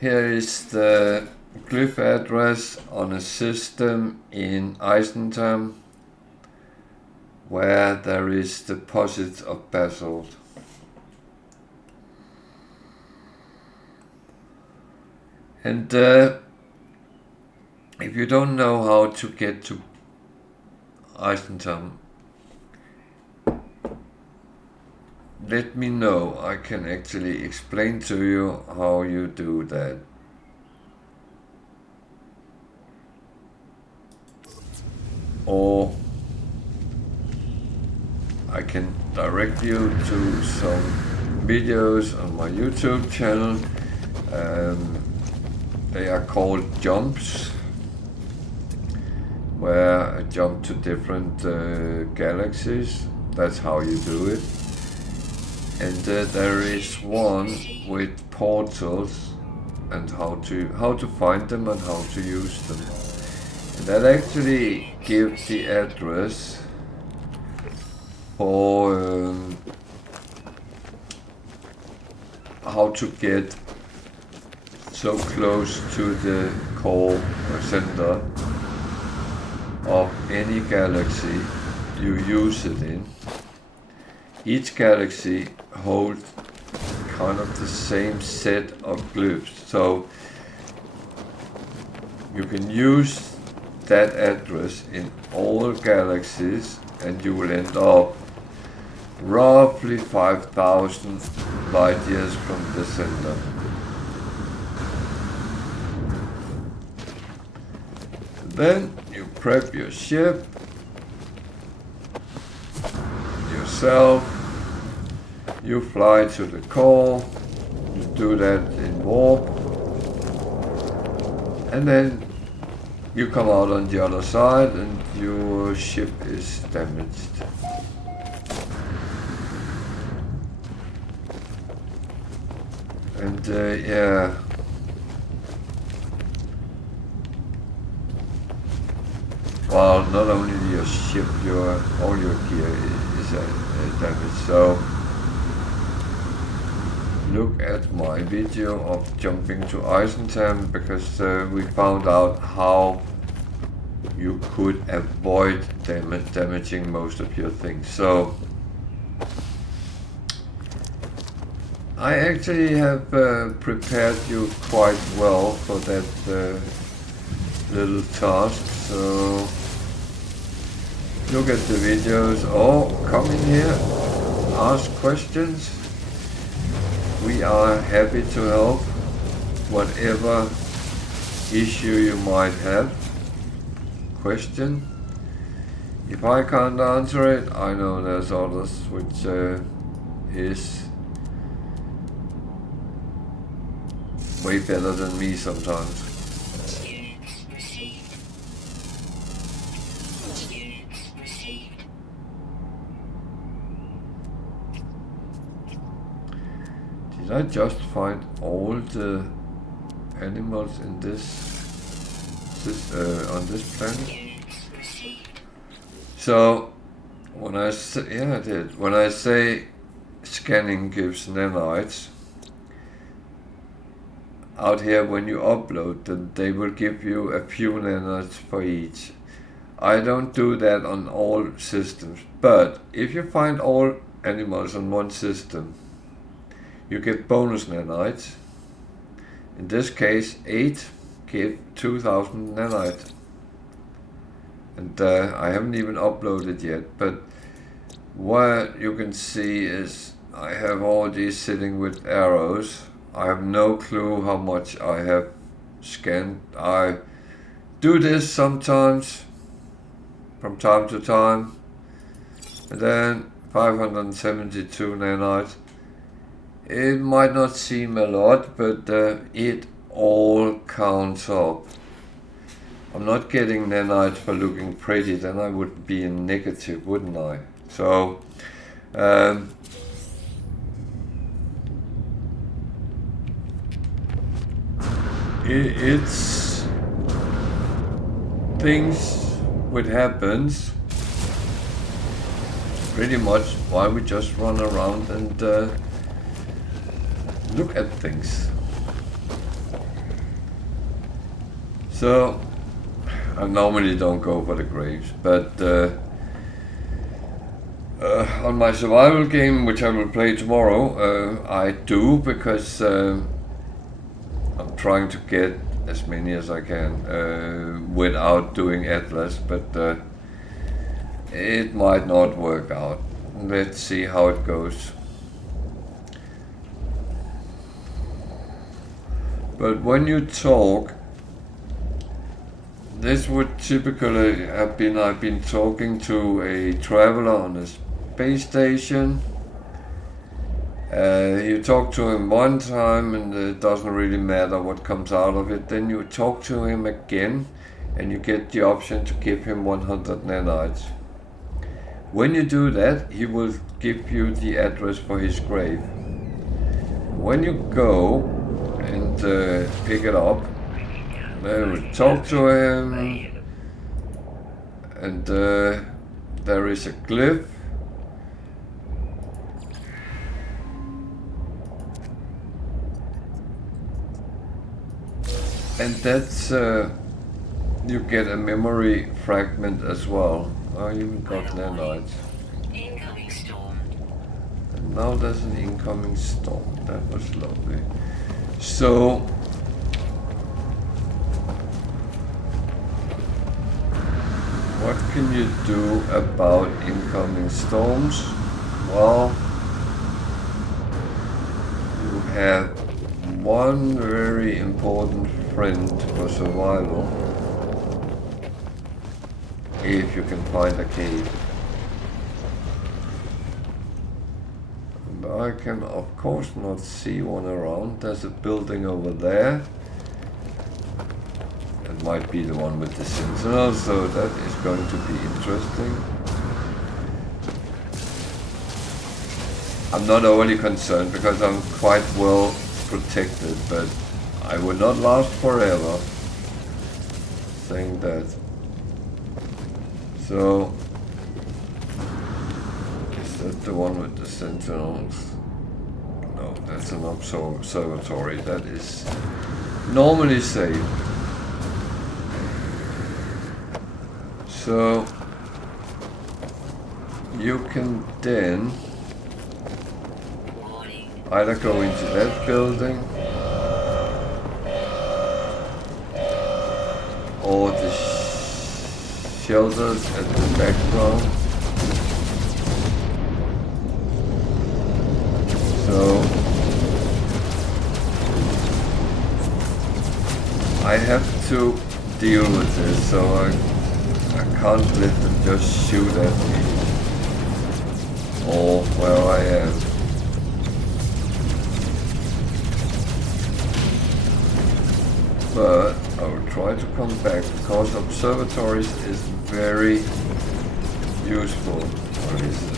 here is the glyph address on a system in Eissentam where there is deposits of basalt. And if you don't know how to get to Eissentam, let me know. I can actually explain to you how you do that. Or I can direct you to some videos on my YouTube channel. They are called jumps, where I jump to different galaxies. That's how you do it. And there is one with portals and how to find them and how to use them. And that actually gives the address for how to get so close to the core or center of any galaxy you use it in. Each galaxy holds kind of the same set of glyphs, so you can use that address in all galaxies and you will end up roughly 5,000 light years from the center. Then you prep your ship, yourself, you fly to the core, you do that in warp, and then you come out on the other side and your ship is damaged. And yeah. Well, not only your ship, all your gear is damaged. So look at my video of jumping to Eissentam, because we found out how you could avoid damaging most of your things. So I actually have prepared you quite well for that little task. So look at the videos or come in here, ask questions. We are happy to help whatever issue you might have. Question. If I can't answer it, I know there's others which is way better than me sometimes. Did I just find all the animals in this on this planet? So when I say, yeah, I did. When I say scanning gives nanites, out here when you upload them, they will give you a few nanites for each. I don't do that on all systems, but if you find all animals on one system, you get bonus nanites. In this case, 8 give 2,000 nanites. And I haven't even uploaded yet, but what you can see is I have all these sitting with arrows. I have no clue how much I have scanned. I do this sometimes, from time to time. And then 572 nanites. It might not seem a lot, but it all counts up. I'm not getting nanites for looking pretty, then I would be in negative, wouldn't I? So, it's things which happens. Pretty much why we just run around and look at things. So I normally don't go for the graves, but on my survival game, which I will play tomorrow, I do, because I'm trying to get as many as I can without doing Atlas, but it might not work out. Let's see how it goes. But when you talk, this would typically have been, I've been talking to a traveler on a space station. You talk to him one time and it doesn't really matter what comes out of it. Then you talk to him again and you get the option to give him 100 nanites. When you do that, he will give you the address for his grave. When you go and pick it up, talk to him, and there is a glyph. And that's, you get a memory fragment as well. Oh, you even got nanites. Incoming storm. And now there's an incoming storm. That was lovely. So, what can you do about incoming storms? Well, you have one very important friend for survival, if you can find a cave. And I can of course not see one around. There's a building over there. It might be the one with the sentinel, so that is going to be interesting. I'm not overly concerned because I'm quite well protected, but I will not last forever. Saying that. So, is that the one with the sentinels? No, that's an observatory. That is normally safe. So, you can then either go into that building or the shelters at the background. So I have to deal with this, so I can't let them just shoot at me or where I am. But I will try to come back because observatories is very useful. What is it?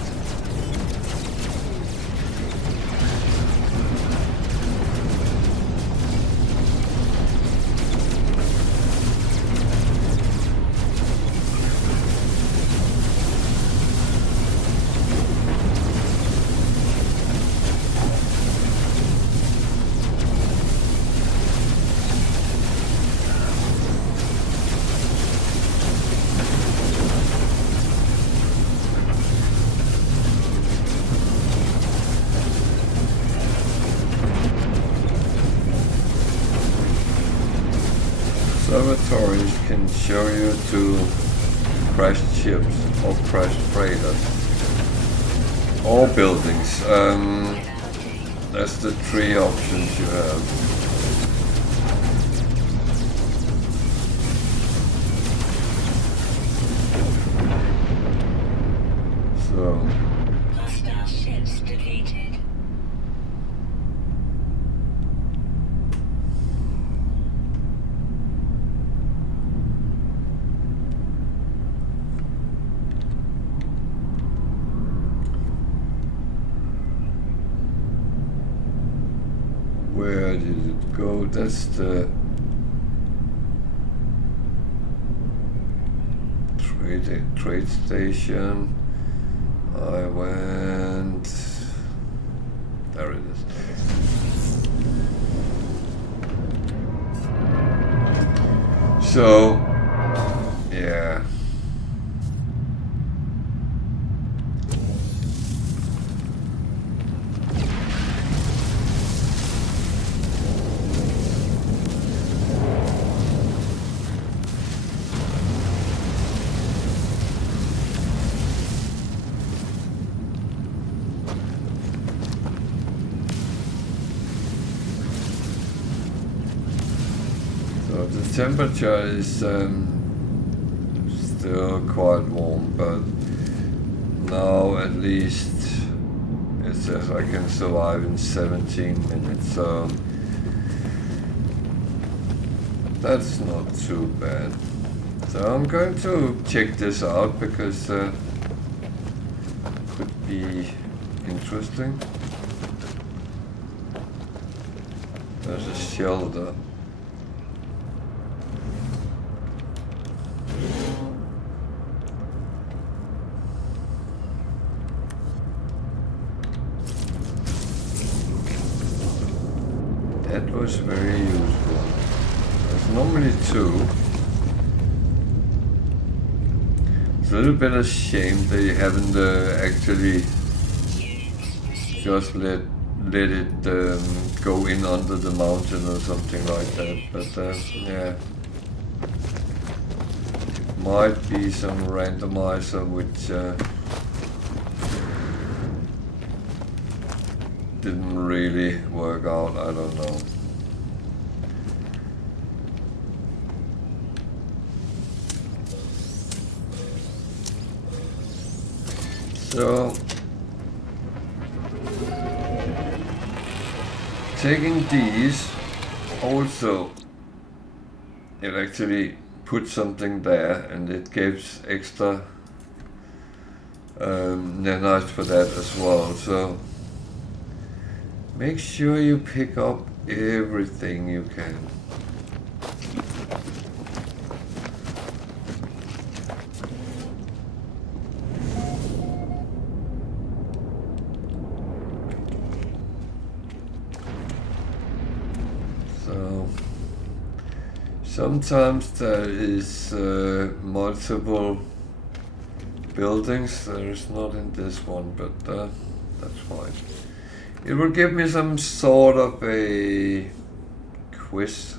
Observatories can show you to crashed ships or crashed freighters or buildings. That's the three options you have. So Hostile ships defeated. where did it go? That's the trade station. I went. There it is. So, yeah. The temperature is still quite warm, but now at least it says I can survive in 17 minutes, so that's not too bad. So I'm going to check this out because could be interesting. There's a shelter. That was very useful. There's normally two. It's a little bit of shame they haven't actually just let it go in under the mountain or something like that. But yeah, might be some randomizer which didn't really work out. I don't know. So taking these also, it actually puts something there and it gives extra nanites for that as well. So make sure you pick up everything you can. Sometimes there is multiple buildings. There is not in this one, but that's fine. It will give me some sort of a quiz.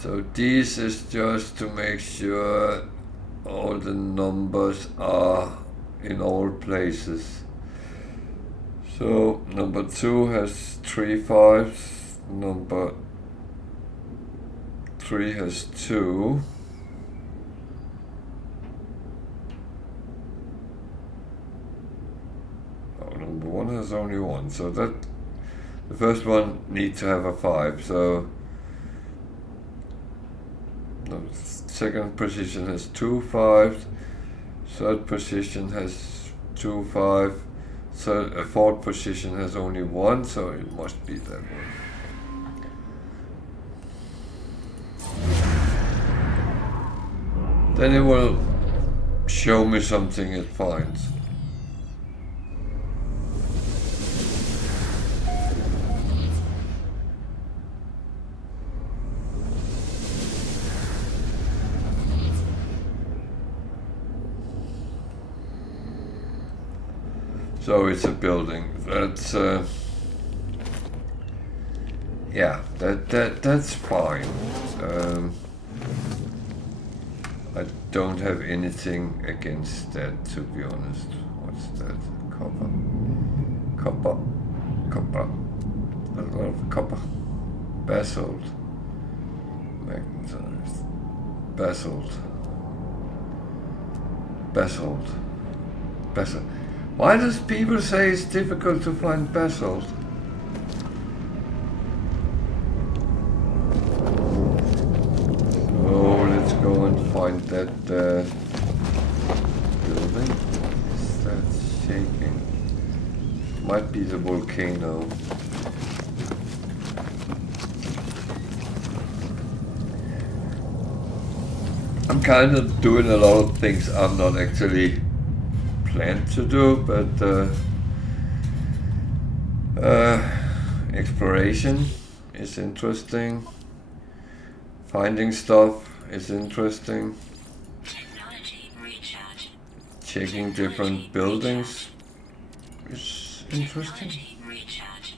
So this is just to make sure all the numbers are in all places. So number 2 has 3 5s, number 3 has 2. Oh, number 1 has only 1, so that the first one needs to have a 5, so the second position has 2 5s, third position has 2 5. So a fourth position has only 1, so it must be that one. Then it will show me something it finds. So it's a building. That's yeah, that's fine. I don't have anything against that, to be honest. What's that? Copper. There's a lot of copper. Basalt. Magnetized. Basalt. Why does people say it's difficult to find basalt? So let's go and find that building. Is that shaking? Might be the volcano. I'm kind of doing a lot of things I'm not actually planned to do, but exploration is interesting. Finding stuff is interesting. Technology recharge. Checking different buildings is interesting. Technology recharge.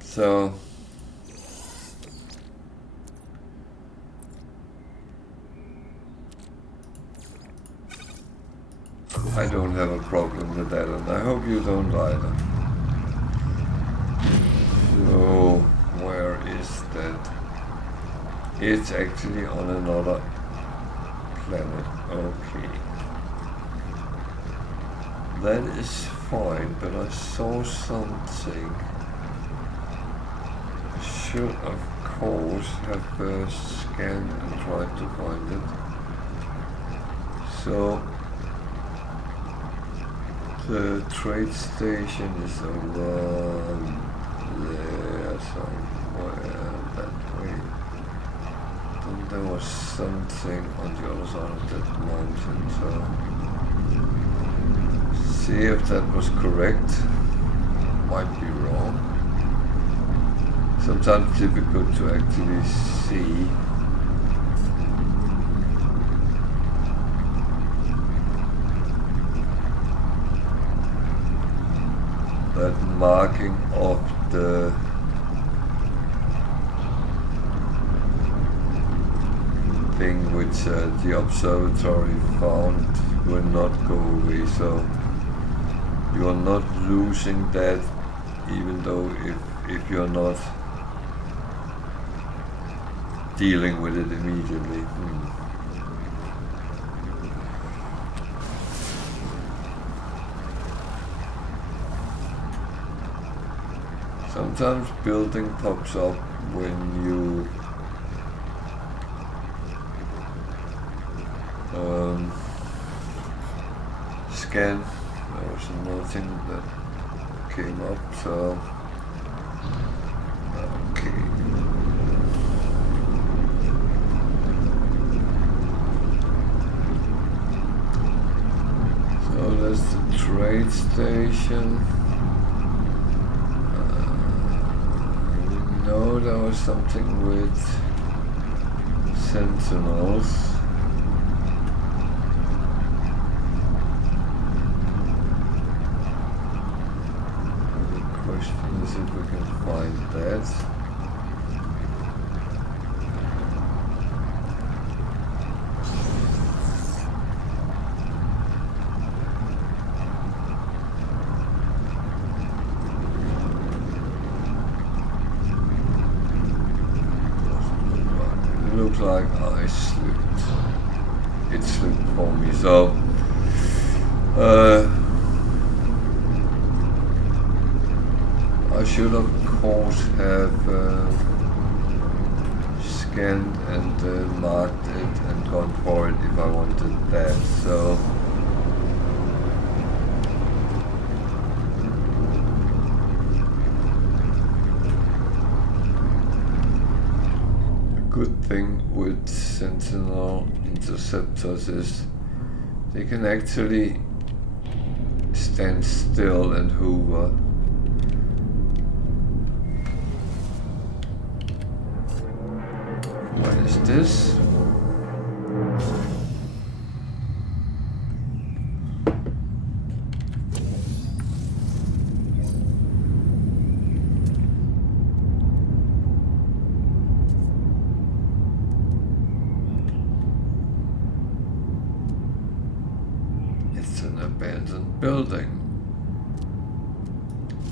So I don't have a problem with that, and I hope you don't either. So where is that? It's actually on another planet. Okay. That is find, but I saw something. I should of course have scanned and tried to find it. So the trade station is over there somewhere that way. Then there was something on the other side of that mountain, so see if that was correct. Might be wrong. Sometimes difficult to actually see. That marking of the thing which the observatory found will not go away, so you are not losing that, even though if you're not dealing with it immediately. Sometimes building pops up when you scan. There was nothing that came up, so okay. So that's the trade station. No, there was something with sentinels. The question is if we can find that. Looks like I slipped. It slipped for me, so I should of course have scanned and marked it and gone for it if I wanted that. So good thing with sentinel interceptors is they can actually stand still and hover. What is this? Abandoned building.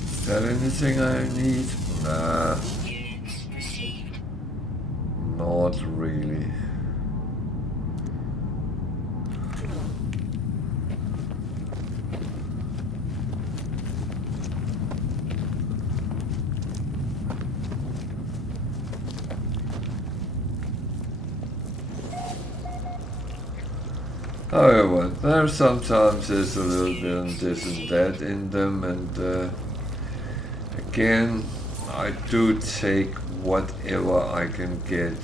Is that anything I need? Nah. Units received. Not really. However, there sometimes is a little bit of this and that in them, and again, I do take whatever I can get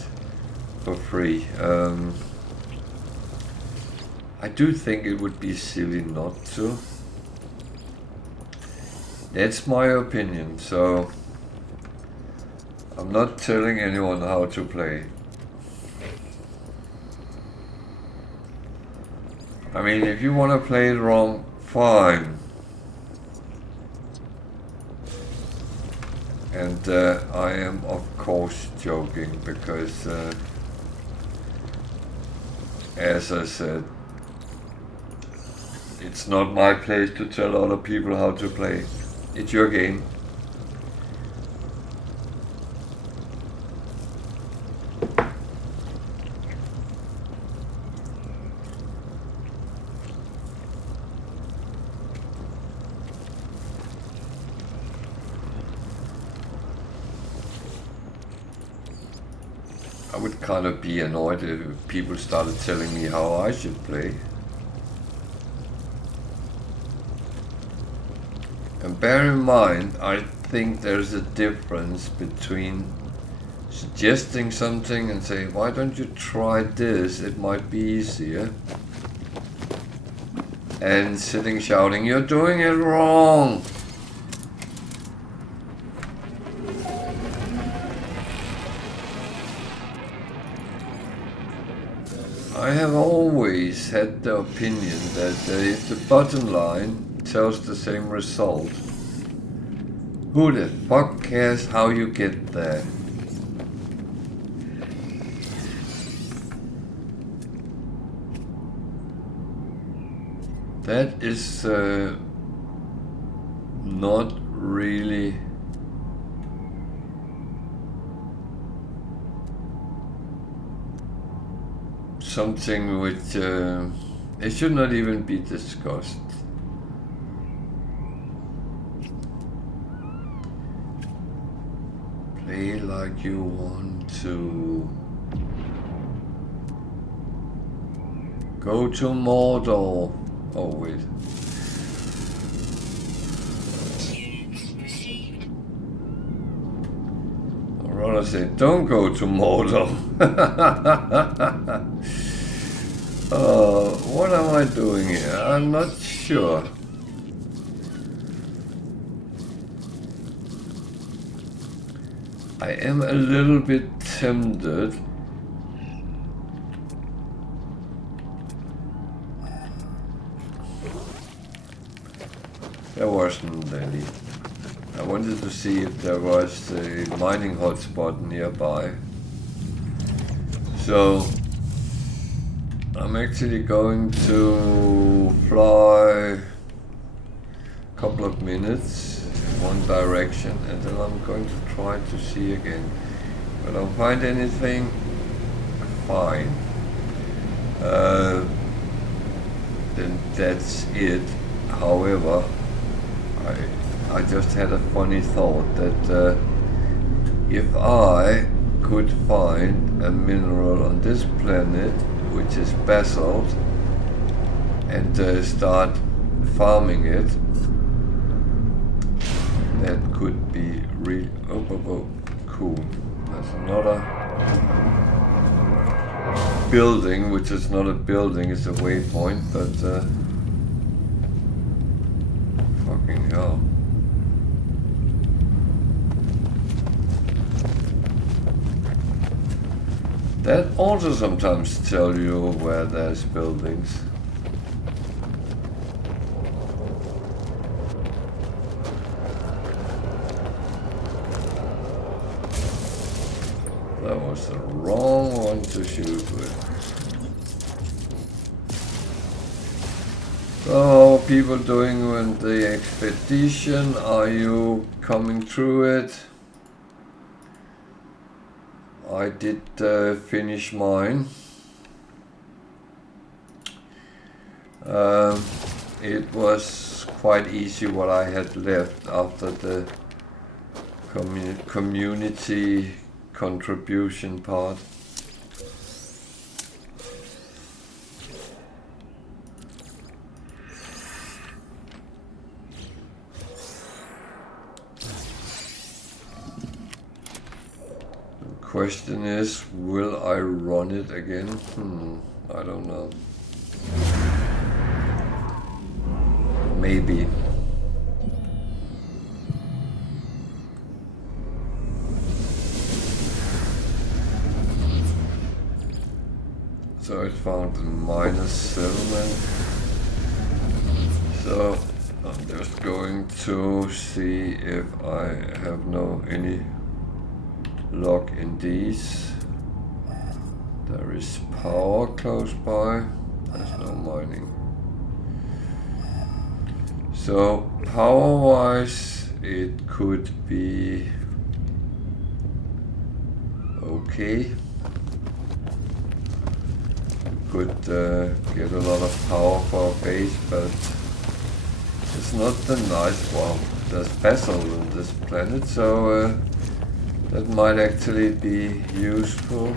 for free. I do think it would be silly not to. That's my opinion, so I'm not telling anyone how to play. I mean, if you want to play it wrong, fine. And I am of course joking because, as I said, it's not my place to tell other people how to play. It's your game. I would kind of be annoyed if people started telling me how I should play. And bear in mind, I think there's a difference between suggesting something and saying, why don't you try this, it might be easier, and sitting shouting, you're doing it wrong. I have always had the opinion that if the bottom line tells the same result, who the fuck cares how you get there? That is not really something which it should not even be discussed. Play like you want to. Go to Mordor. Oh wait. I'd rather say don't go to Mordor. What am I doing here? I'm not sure. I am a little bit tempted. There wasn't any. I wanted to see if there was a mining hotspot nearby. So I'm actually going to fly a couple of minutes in one direction and then I'm going to try to see again. If I don't find anything, fine. Then that's it. However, I just had a funny thought that if I could find a mineral on this planet which is basalt and start farming it, that could be really cool. There's another building, which is not a building, it's a waypoint, but fucking hell. That also sometimes tell you where there's buildings. That was the wrong one to shoot with. So how are people doing with the expedition? Are you coming through it? I did finish mine. It was quite easy what I had left after the community contribution part. Question is, will I run it again? I don't know. Maybe. So I found a minor settlement. So I'm just going to see if I have any luck in these. There is power close by. There's no mining. So power wise it could be okay. Could get a lot of power for a base, but it's not the nice one. There's basalt on this planet, so that might actually be useful.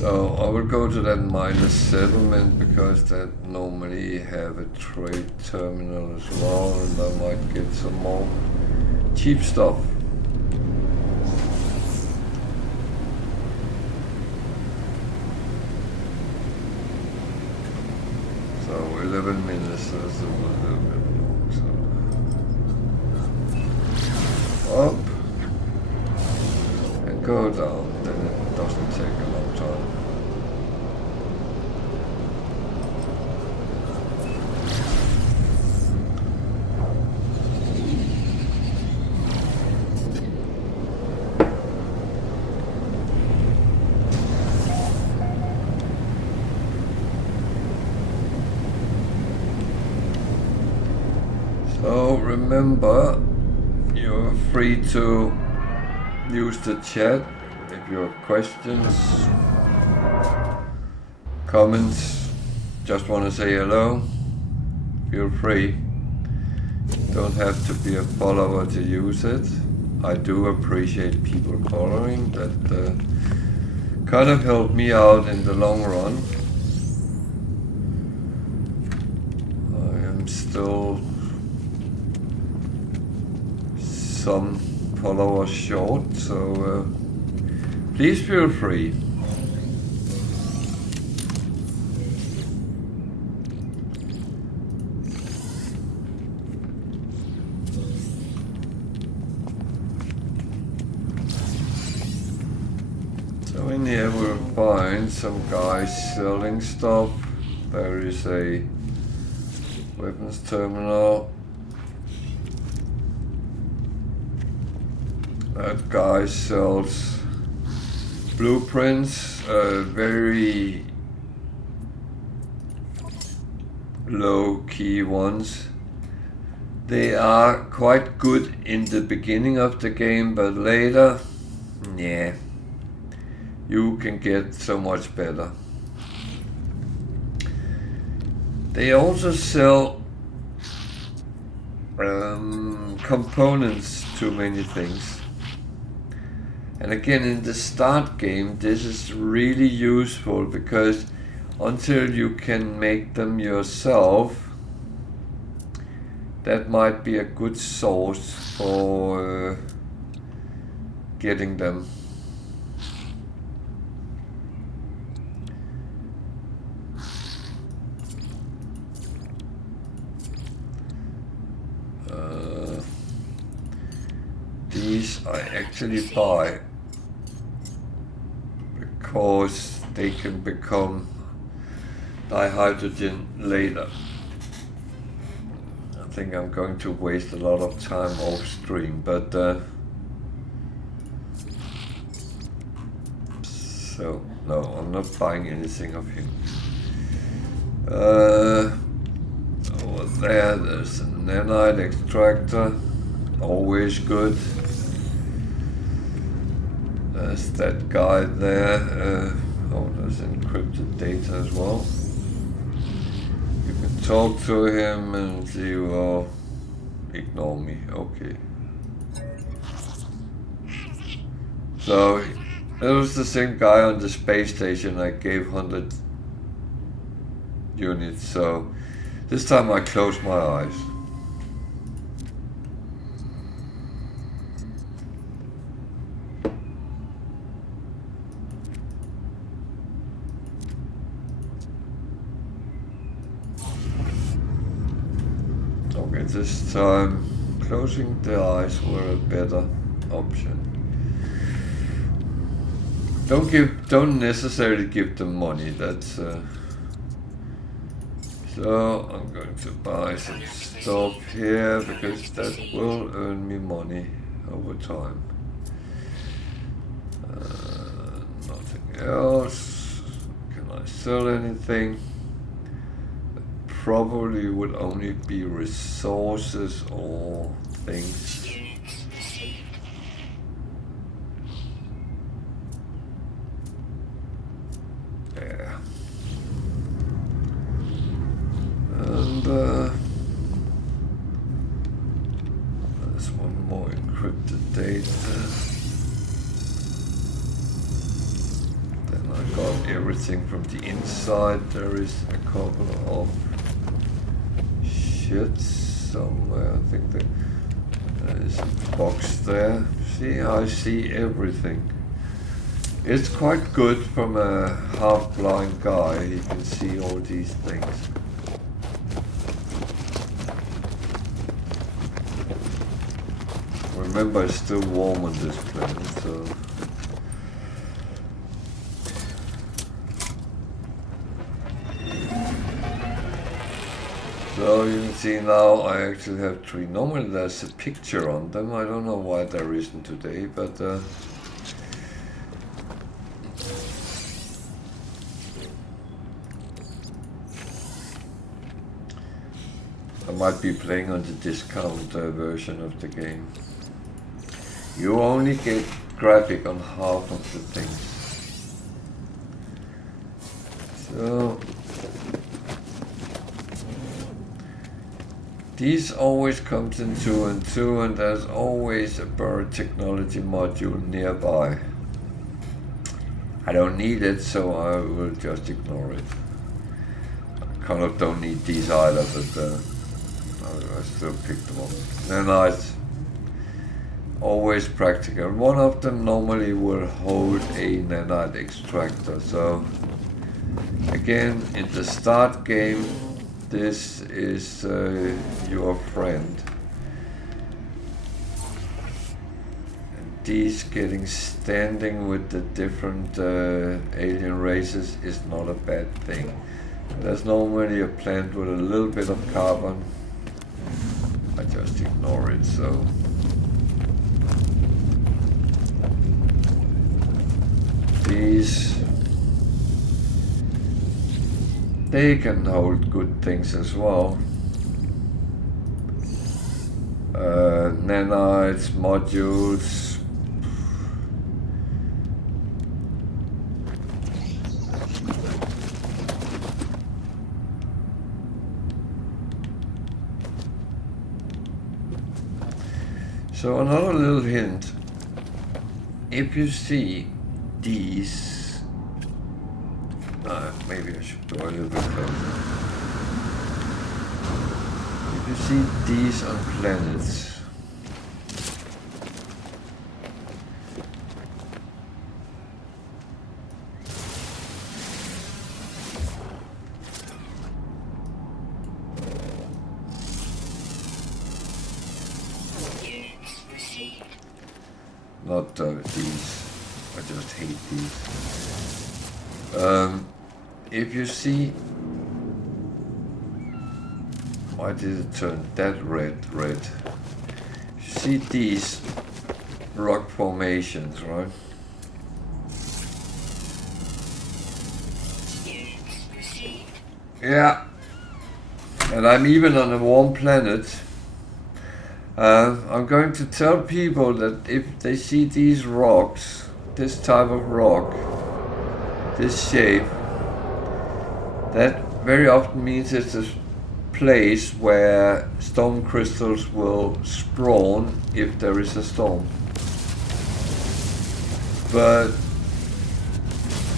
So I will go to that minus settlement because that normally have a trade terminal as well, and I might get some more cheap stuff. So 11 minutes, that's a little bit long. So up and go down, then it doesn't take a long time. So remember, you're free to use the chat if you have questions, comments, just want to say hello, feel free. Don't have to be a follower to use it. I do appreciate people following, that kind of helped me out in the long run. I am still some followers short, so please feel free. So in here we'll find some guys selling stuff. There is a weapons terminal. That guy sells blueprints, very low-key ones. They are quite good in the beginning of the game, but later, yeah, you can get so much better. They also sell components to many things. And again, in the start game, this is really useful because until you can make them yourself, that might be a good source for getting them. These I actually buy because they can become dihydrogen later. I think I'm going to waste a lot of time off stream, but so no, I'm not buying anything of him. Over there's a nanite extractor, always good. There's that guy there. There's encrypted data as well. You can talk to him and he will ignore me. Okay. So it was the same guy on the space station. I gave 100 units. So this time I closed my eyes. Okay, this time closing the eyes were a better option. Don't necessarily give them money. That's so I'm going to buy some stuff here because that will earn me money over time. Nothing else. Can I sell anything? Probably would only be resources or things. Units received. Yeah. And there's one more encrypted data. Then I got everything from the inside. There is a couple of shits somewhere. I think there is a box there. See, I see everything. It's quite good from a half-blind guy. He can see all these things. Remember, it's still warm on this planet, so... So you can see now I actually have 3. Normally there's a picture on them. I don't know why there isn't today, but... I might be playing on the discount version of the game. You only get graphic on half of the things. So these always comes in 2 and 2, and there's always a bird technology module nearby. I don't need it, so I will just ignore it. I kind of don't need these either, but I still picked them up. They're nice. Always practical. One of them normally will hold a nanite extractor, so again in the start game this is your friend. And these getting standing with the different alien races is not a bad thing. There's normally a plant with a little bit of carbon. I just ignore it, so these, they can hold good things as well. Nanites, modules. So another little hint, if you see these, maybe I should go a little bit closer. If you see these on planets, not these. I just hate these. If you see, why did it turn that red? You see these rock formations, right? Yeah. And I'm even on a warm planet. I'm going to tell people that if they see these rocks, this type of rock, this shape, that very often means it's a place where storm crystals will spawn if there is a storm. But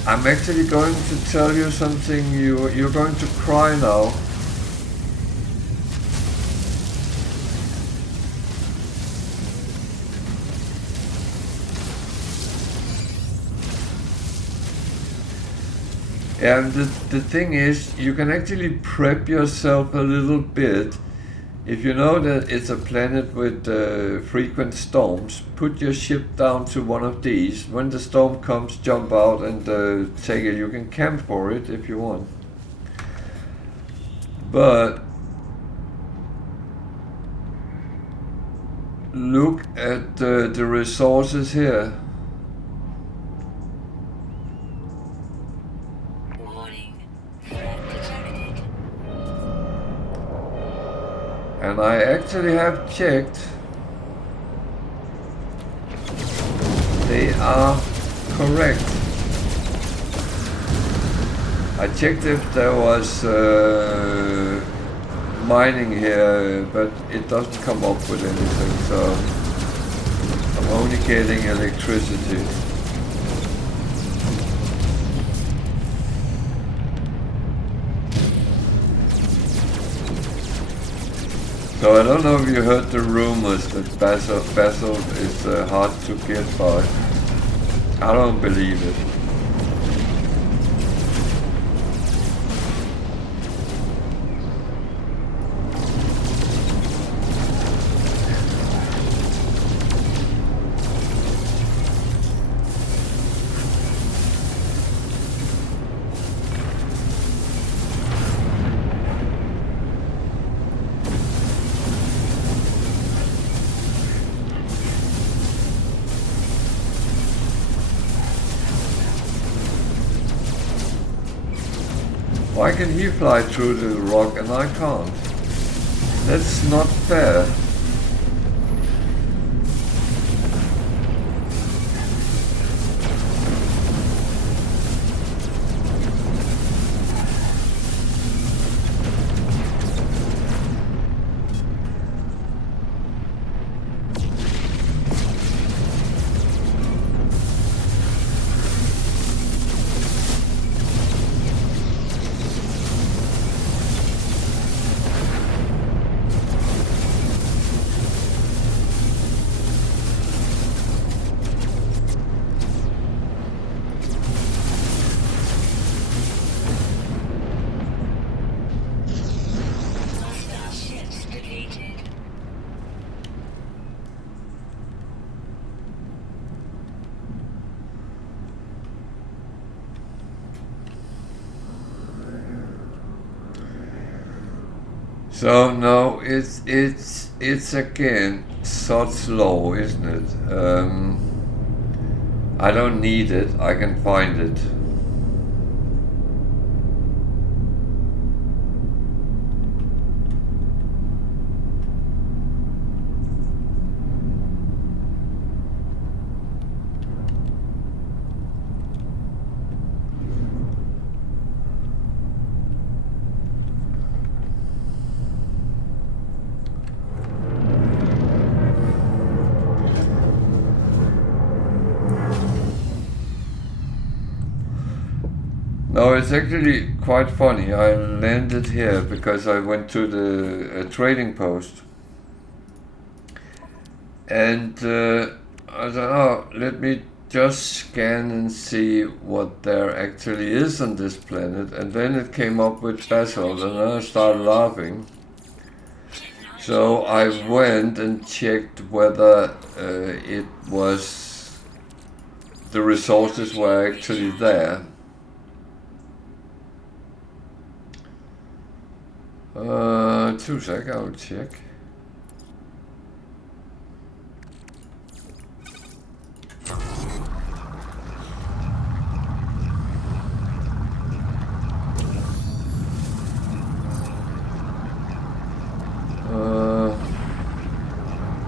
I'm actually going to tell you something, you're going to cry now. And the thing is, you can actually prep yourself a little bit. If you know that it's a planet with frequent storms, put your ship down to one of these. When the storm comes, jump out and take it. You can camp for it if you want. But look at the resources here. And I actually have checked. They are correct. I checked if there was mining here, but it doesn't come up with anything, so I'm only getting electricity. So I don't know if you heard the rumors that basalt is hard to get by. I don't believe it. Why can he fly through the rock and I can't? That's not fair. Hostile ships deleted. So no, it's again so slow, isn't it? I don't need it. I can find it. No, it's actually quite funny. I landed here because I went to the trading post. And I thought, oh, let me just scan and see what there actually is on this planet. And then it came up with basalt and I started laughing. So I went and checked whether it was, the resources were actually there. 2 sec, I will check.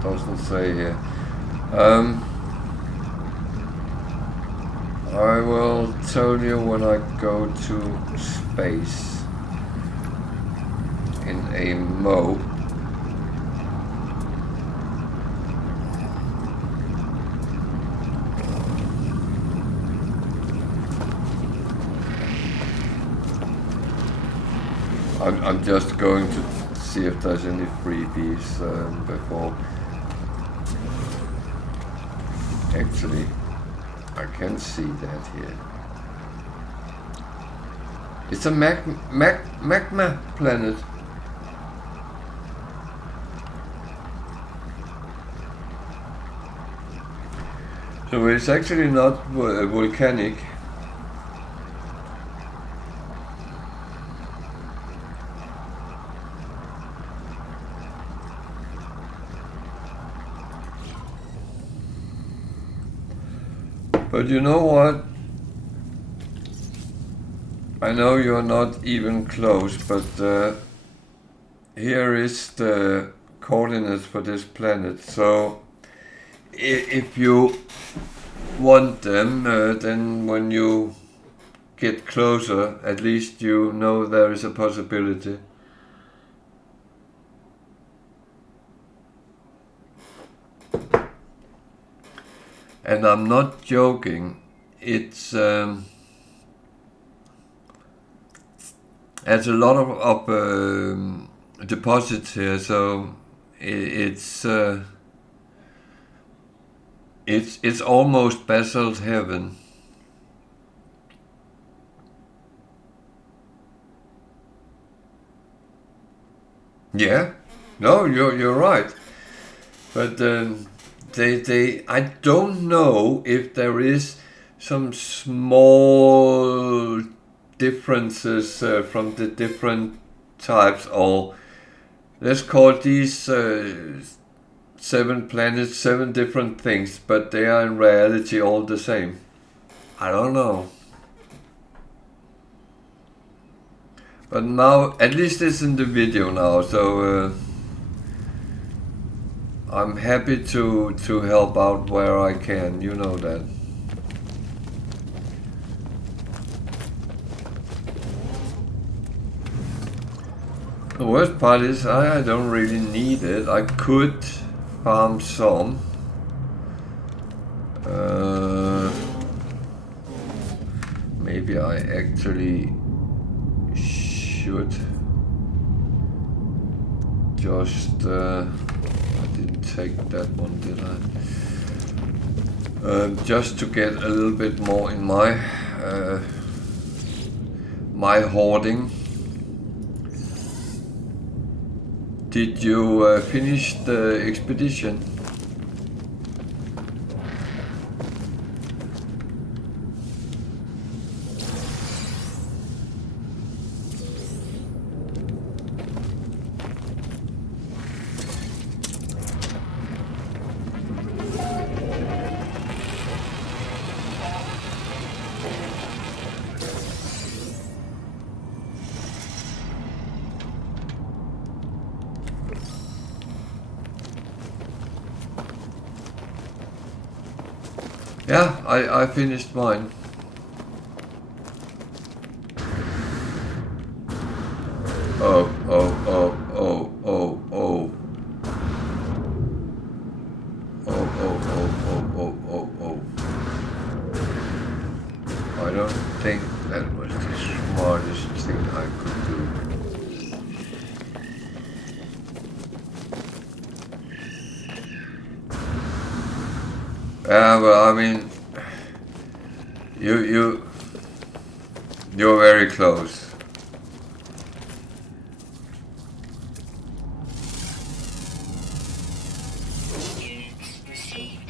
Doesn't say here. I will tell you when I go to space in a mo. I'm just going to see if there's any freebies before. Actually, I can see that here. It's a magma planet. So it's actually not volcanic. But you know what? I know you're not even close, but here is the coordinates for this planet. So if you want them, then when you get closer, at least you know there is a possibility. And I'm not joking. It's there's a lot of deposits here, so it's it's almost basalt heaven. Yeah, no, you're right. But I don't know if there is some small differences from the different types, or let's call these 7 planets 7 different things, but they are in reality all the same. I don't know. But now, at least it's in the video now, so I'm happy to help out where I can, you know that. The worst part is I don't really need it. I could farm some. Maybe I actually should just... I didn't take that one, did I? Just to get a little bit more in my my hoarding. Did you finish the expedition? Yeah, I finished mine. Oh. I don't think that was the smartest thing I could do. Yeah, well, I mean, you're very close. Units received.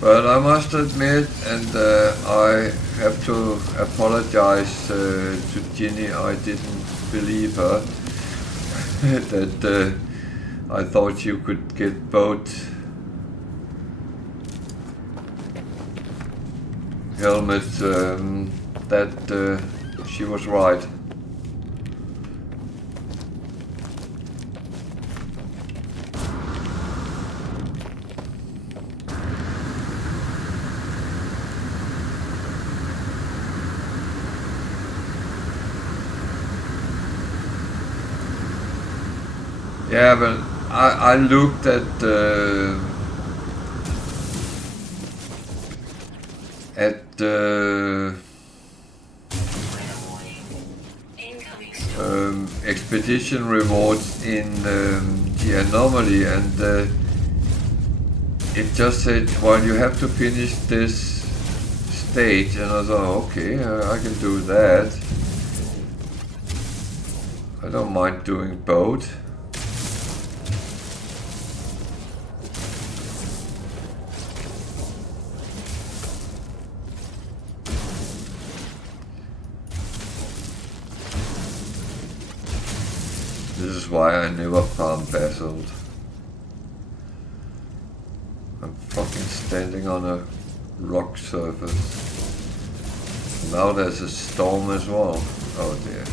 But I must admit, and I have to apologize to Ginny, I didn't believe her, that I thought you could get both helmets, that she was right. Yeah, but I looked at the expedition rewards in the anomaly, and it just said, well, you have to finish this stage, and I thought, okay, I can do that. I don't mind doing both. This is why I never farm basalt. I'm fucking standing on a rock surface. Now there's a storm as well. Oh dear.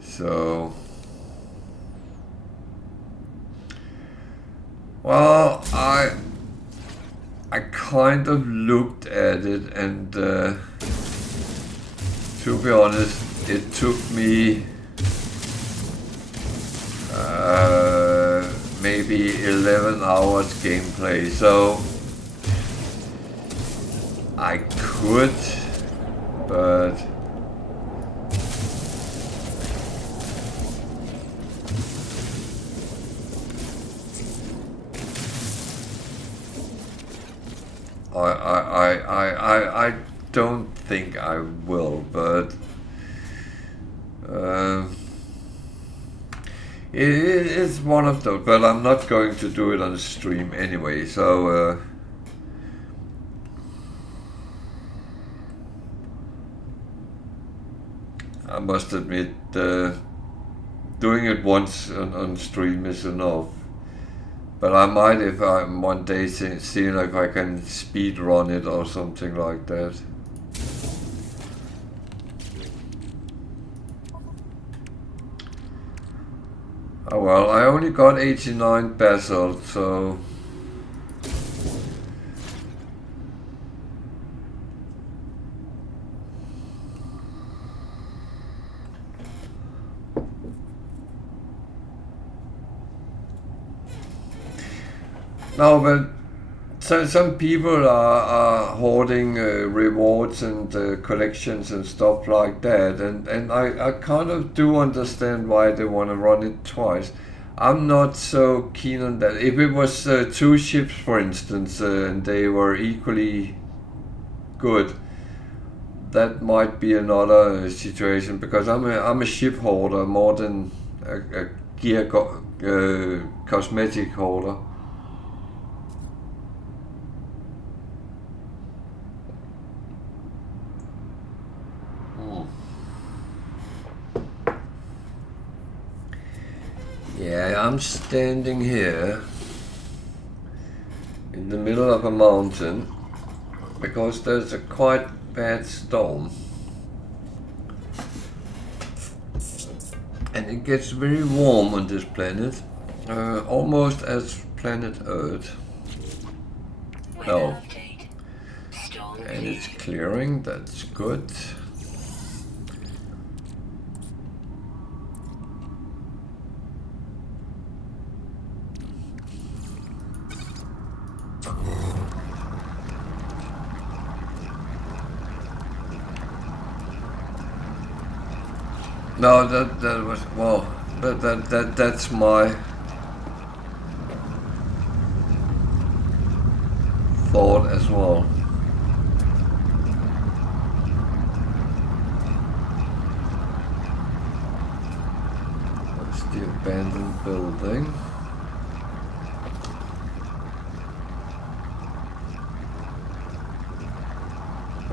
So, well, kind of looked at it, and to be honest, it took me maybe 11 hours gameplay, so I could, but I don't think I will, but it's one of those. But I'm not going to do it on stream anyway, so I must admit, doing it once on stream is enough. But I might, if I'm one day, see if I can speed run it or something like that. Oh well, I only got 89 basalt, so no, but some people are hoarding rewards and collections and stuff like that, and I kind of do understand why they want to run it twice. I'm not so keen on that. If it was 2 ships, for instance, and they were equally good, that might be another situation, because I'm a ship holder more than a gear cosmetic holder. Yeah, I'm standing here in the middle of a mountain because there's a quite bad storm. And it gets very warm on this planet, almost as planet Earth. Oh, and it's clearing, that's good. No, that was, well, that's my thought as well. That's the abandoned building.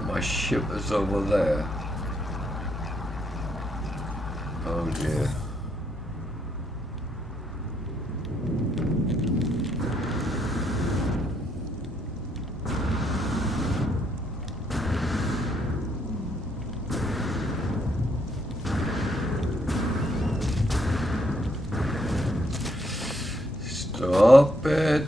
My ship is over there. Oh dear. Stop it.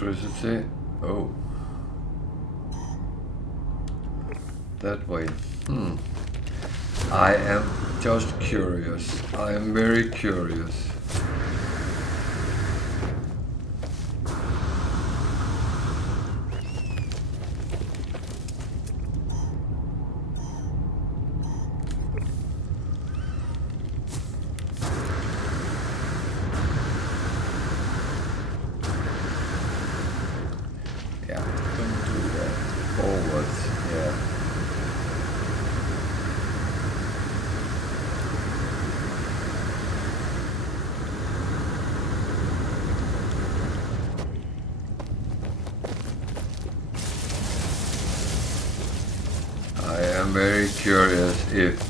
Electricity. Oh. That way. I am just curious. I am very curious. I'm very curious if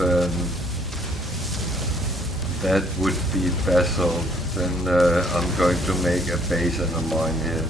that would be basalt. Then I'm going to make a base and a mine here.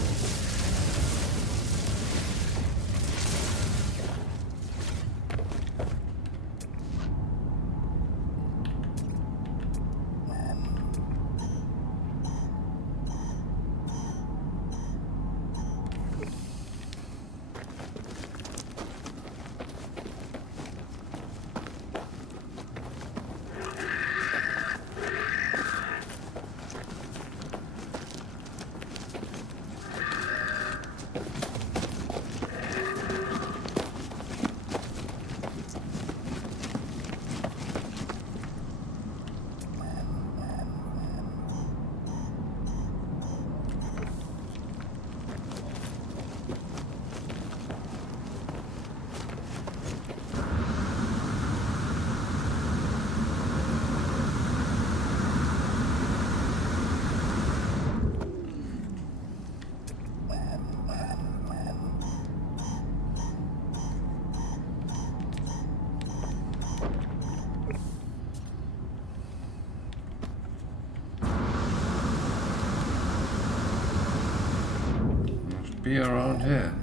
Be around here.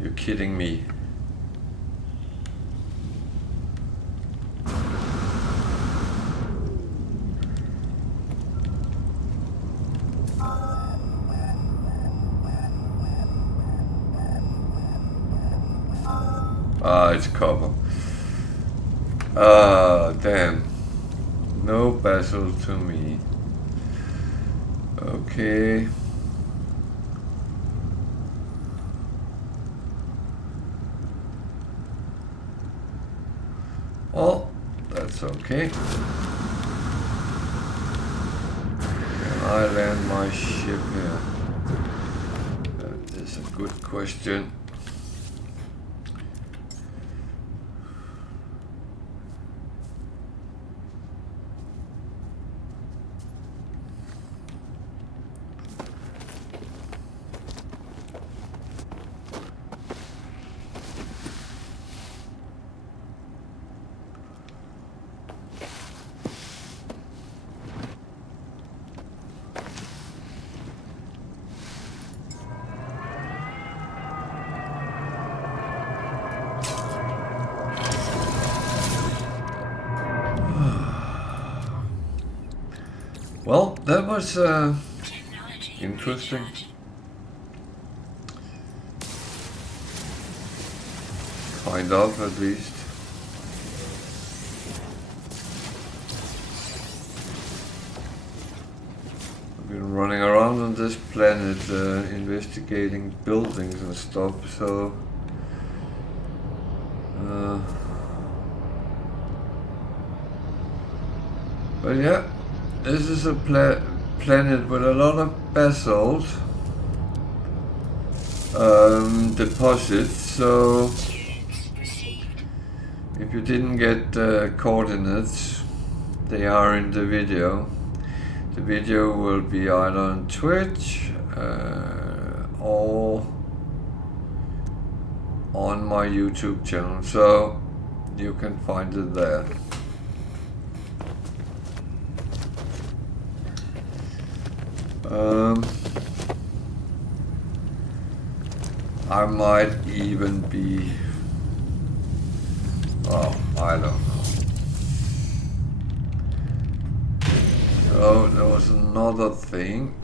You're kidding me. Ah, it's copper. Ah, damn. No basalt to me. Okay. Oh, that's okay. Can I land my ship here? That is a good question. Well, that was interesting. Kind of, at least. I've been running around on this planet investigating buildings and stuff, so... but yeah. This is a planet with a lot of basalt deposits, so if you didn't get the coordinates, they are in the video. The video will be either on Twitch or on my YouTube channel, so you can find it there. I might even be... oh, I don't know. So there was another thing,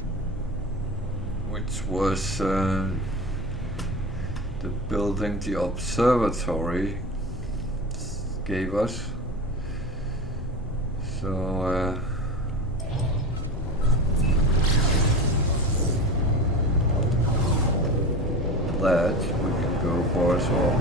which was the building the observatory gave us. So that we can go for as well.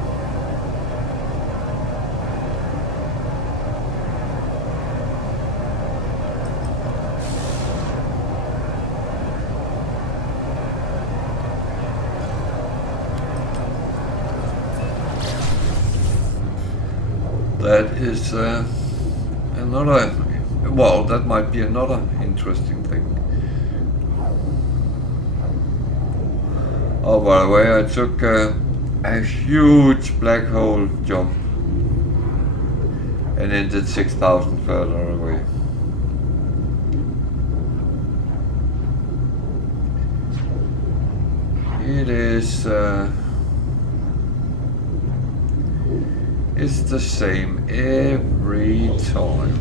That is another, well, that might be another interesting thing. Oh, by the way, I took a huge black hole jump and ended 6,000 further away. It is it's the same every time.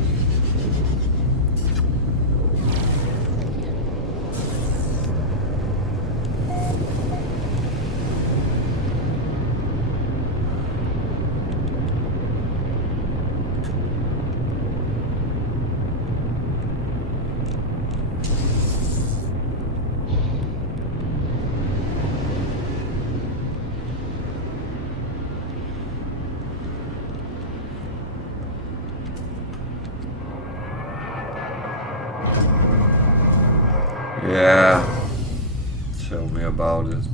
Yeah, tell me about it.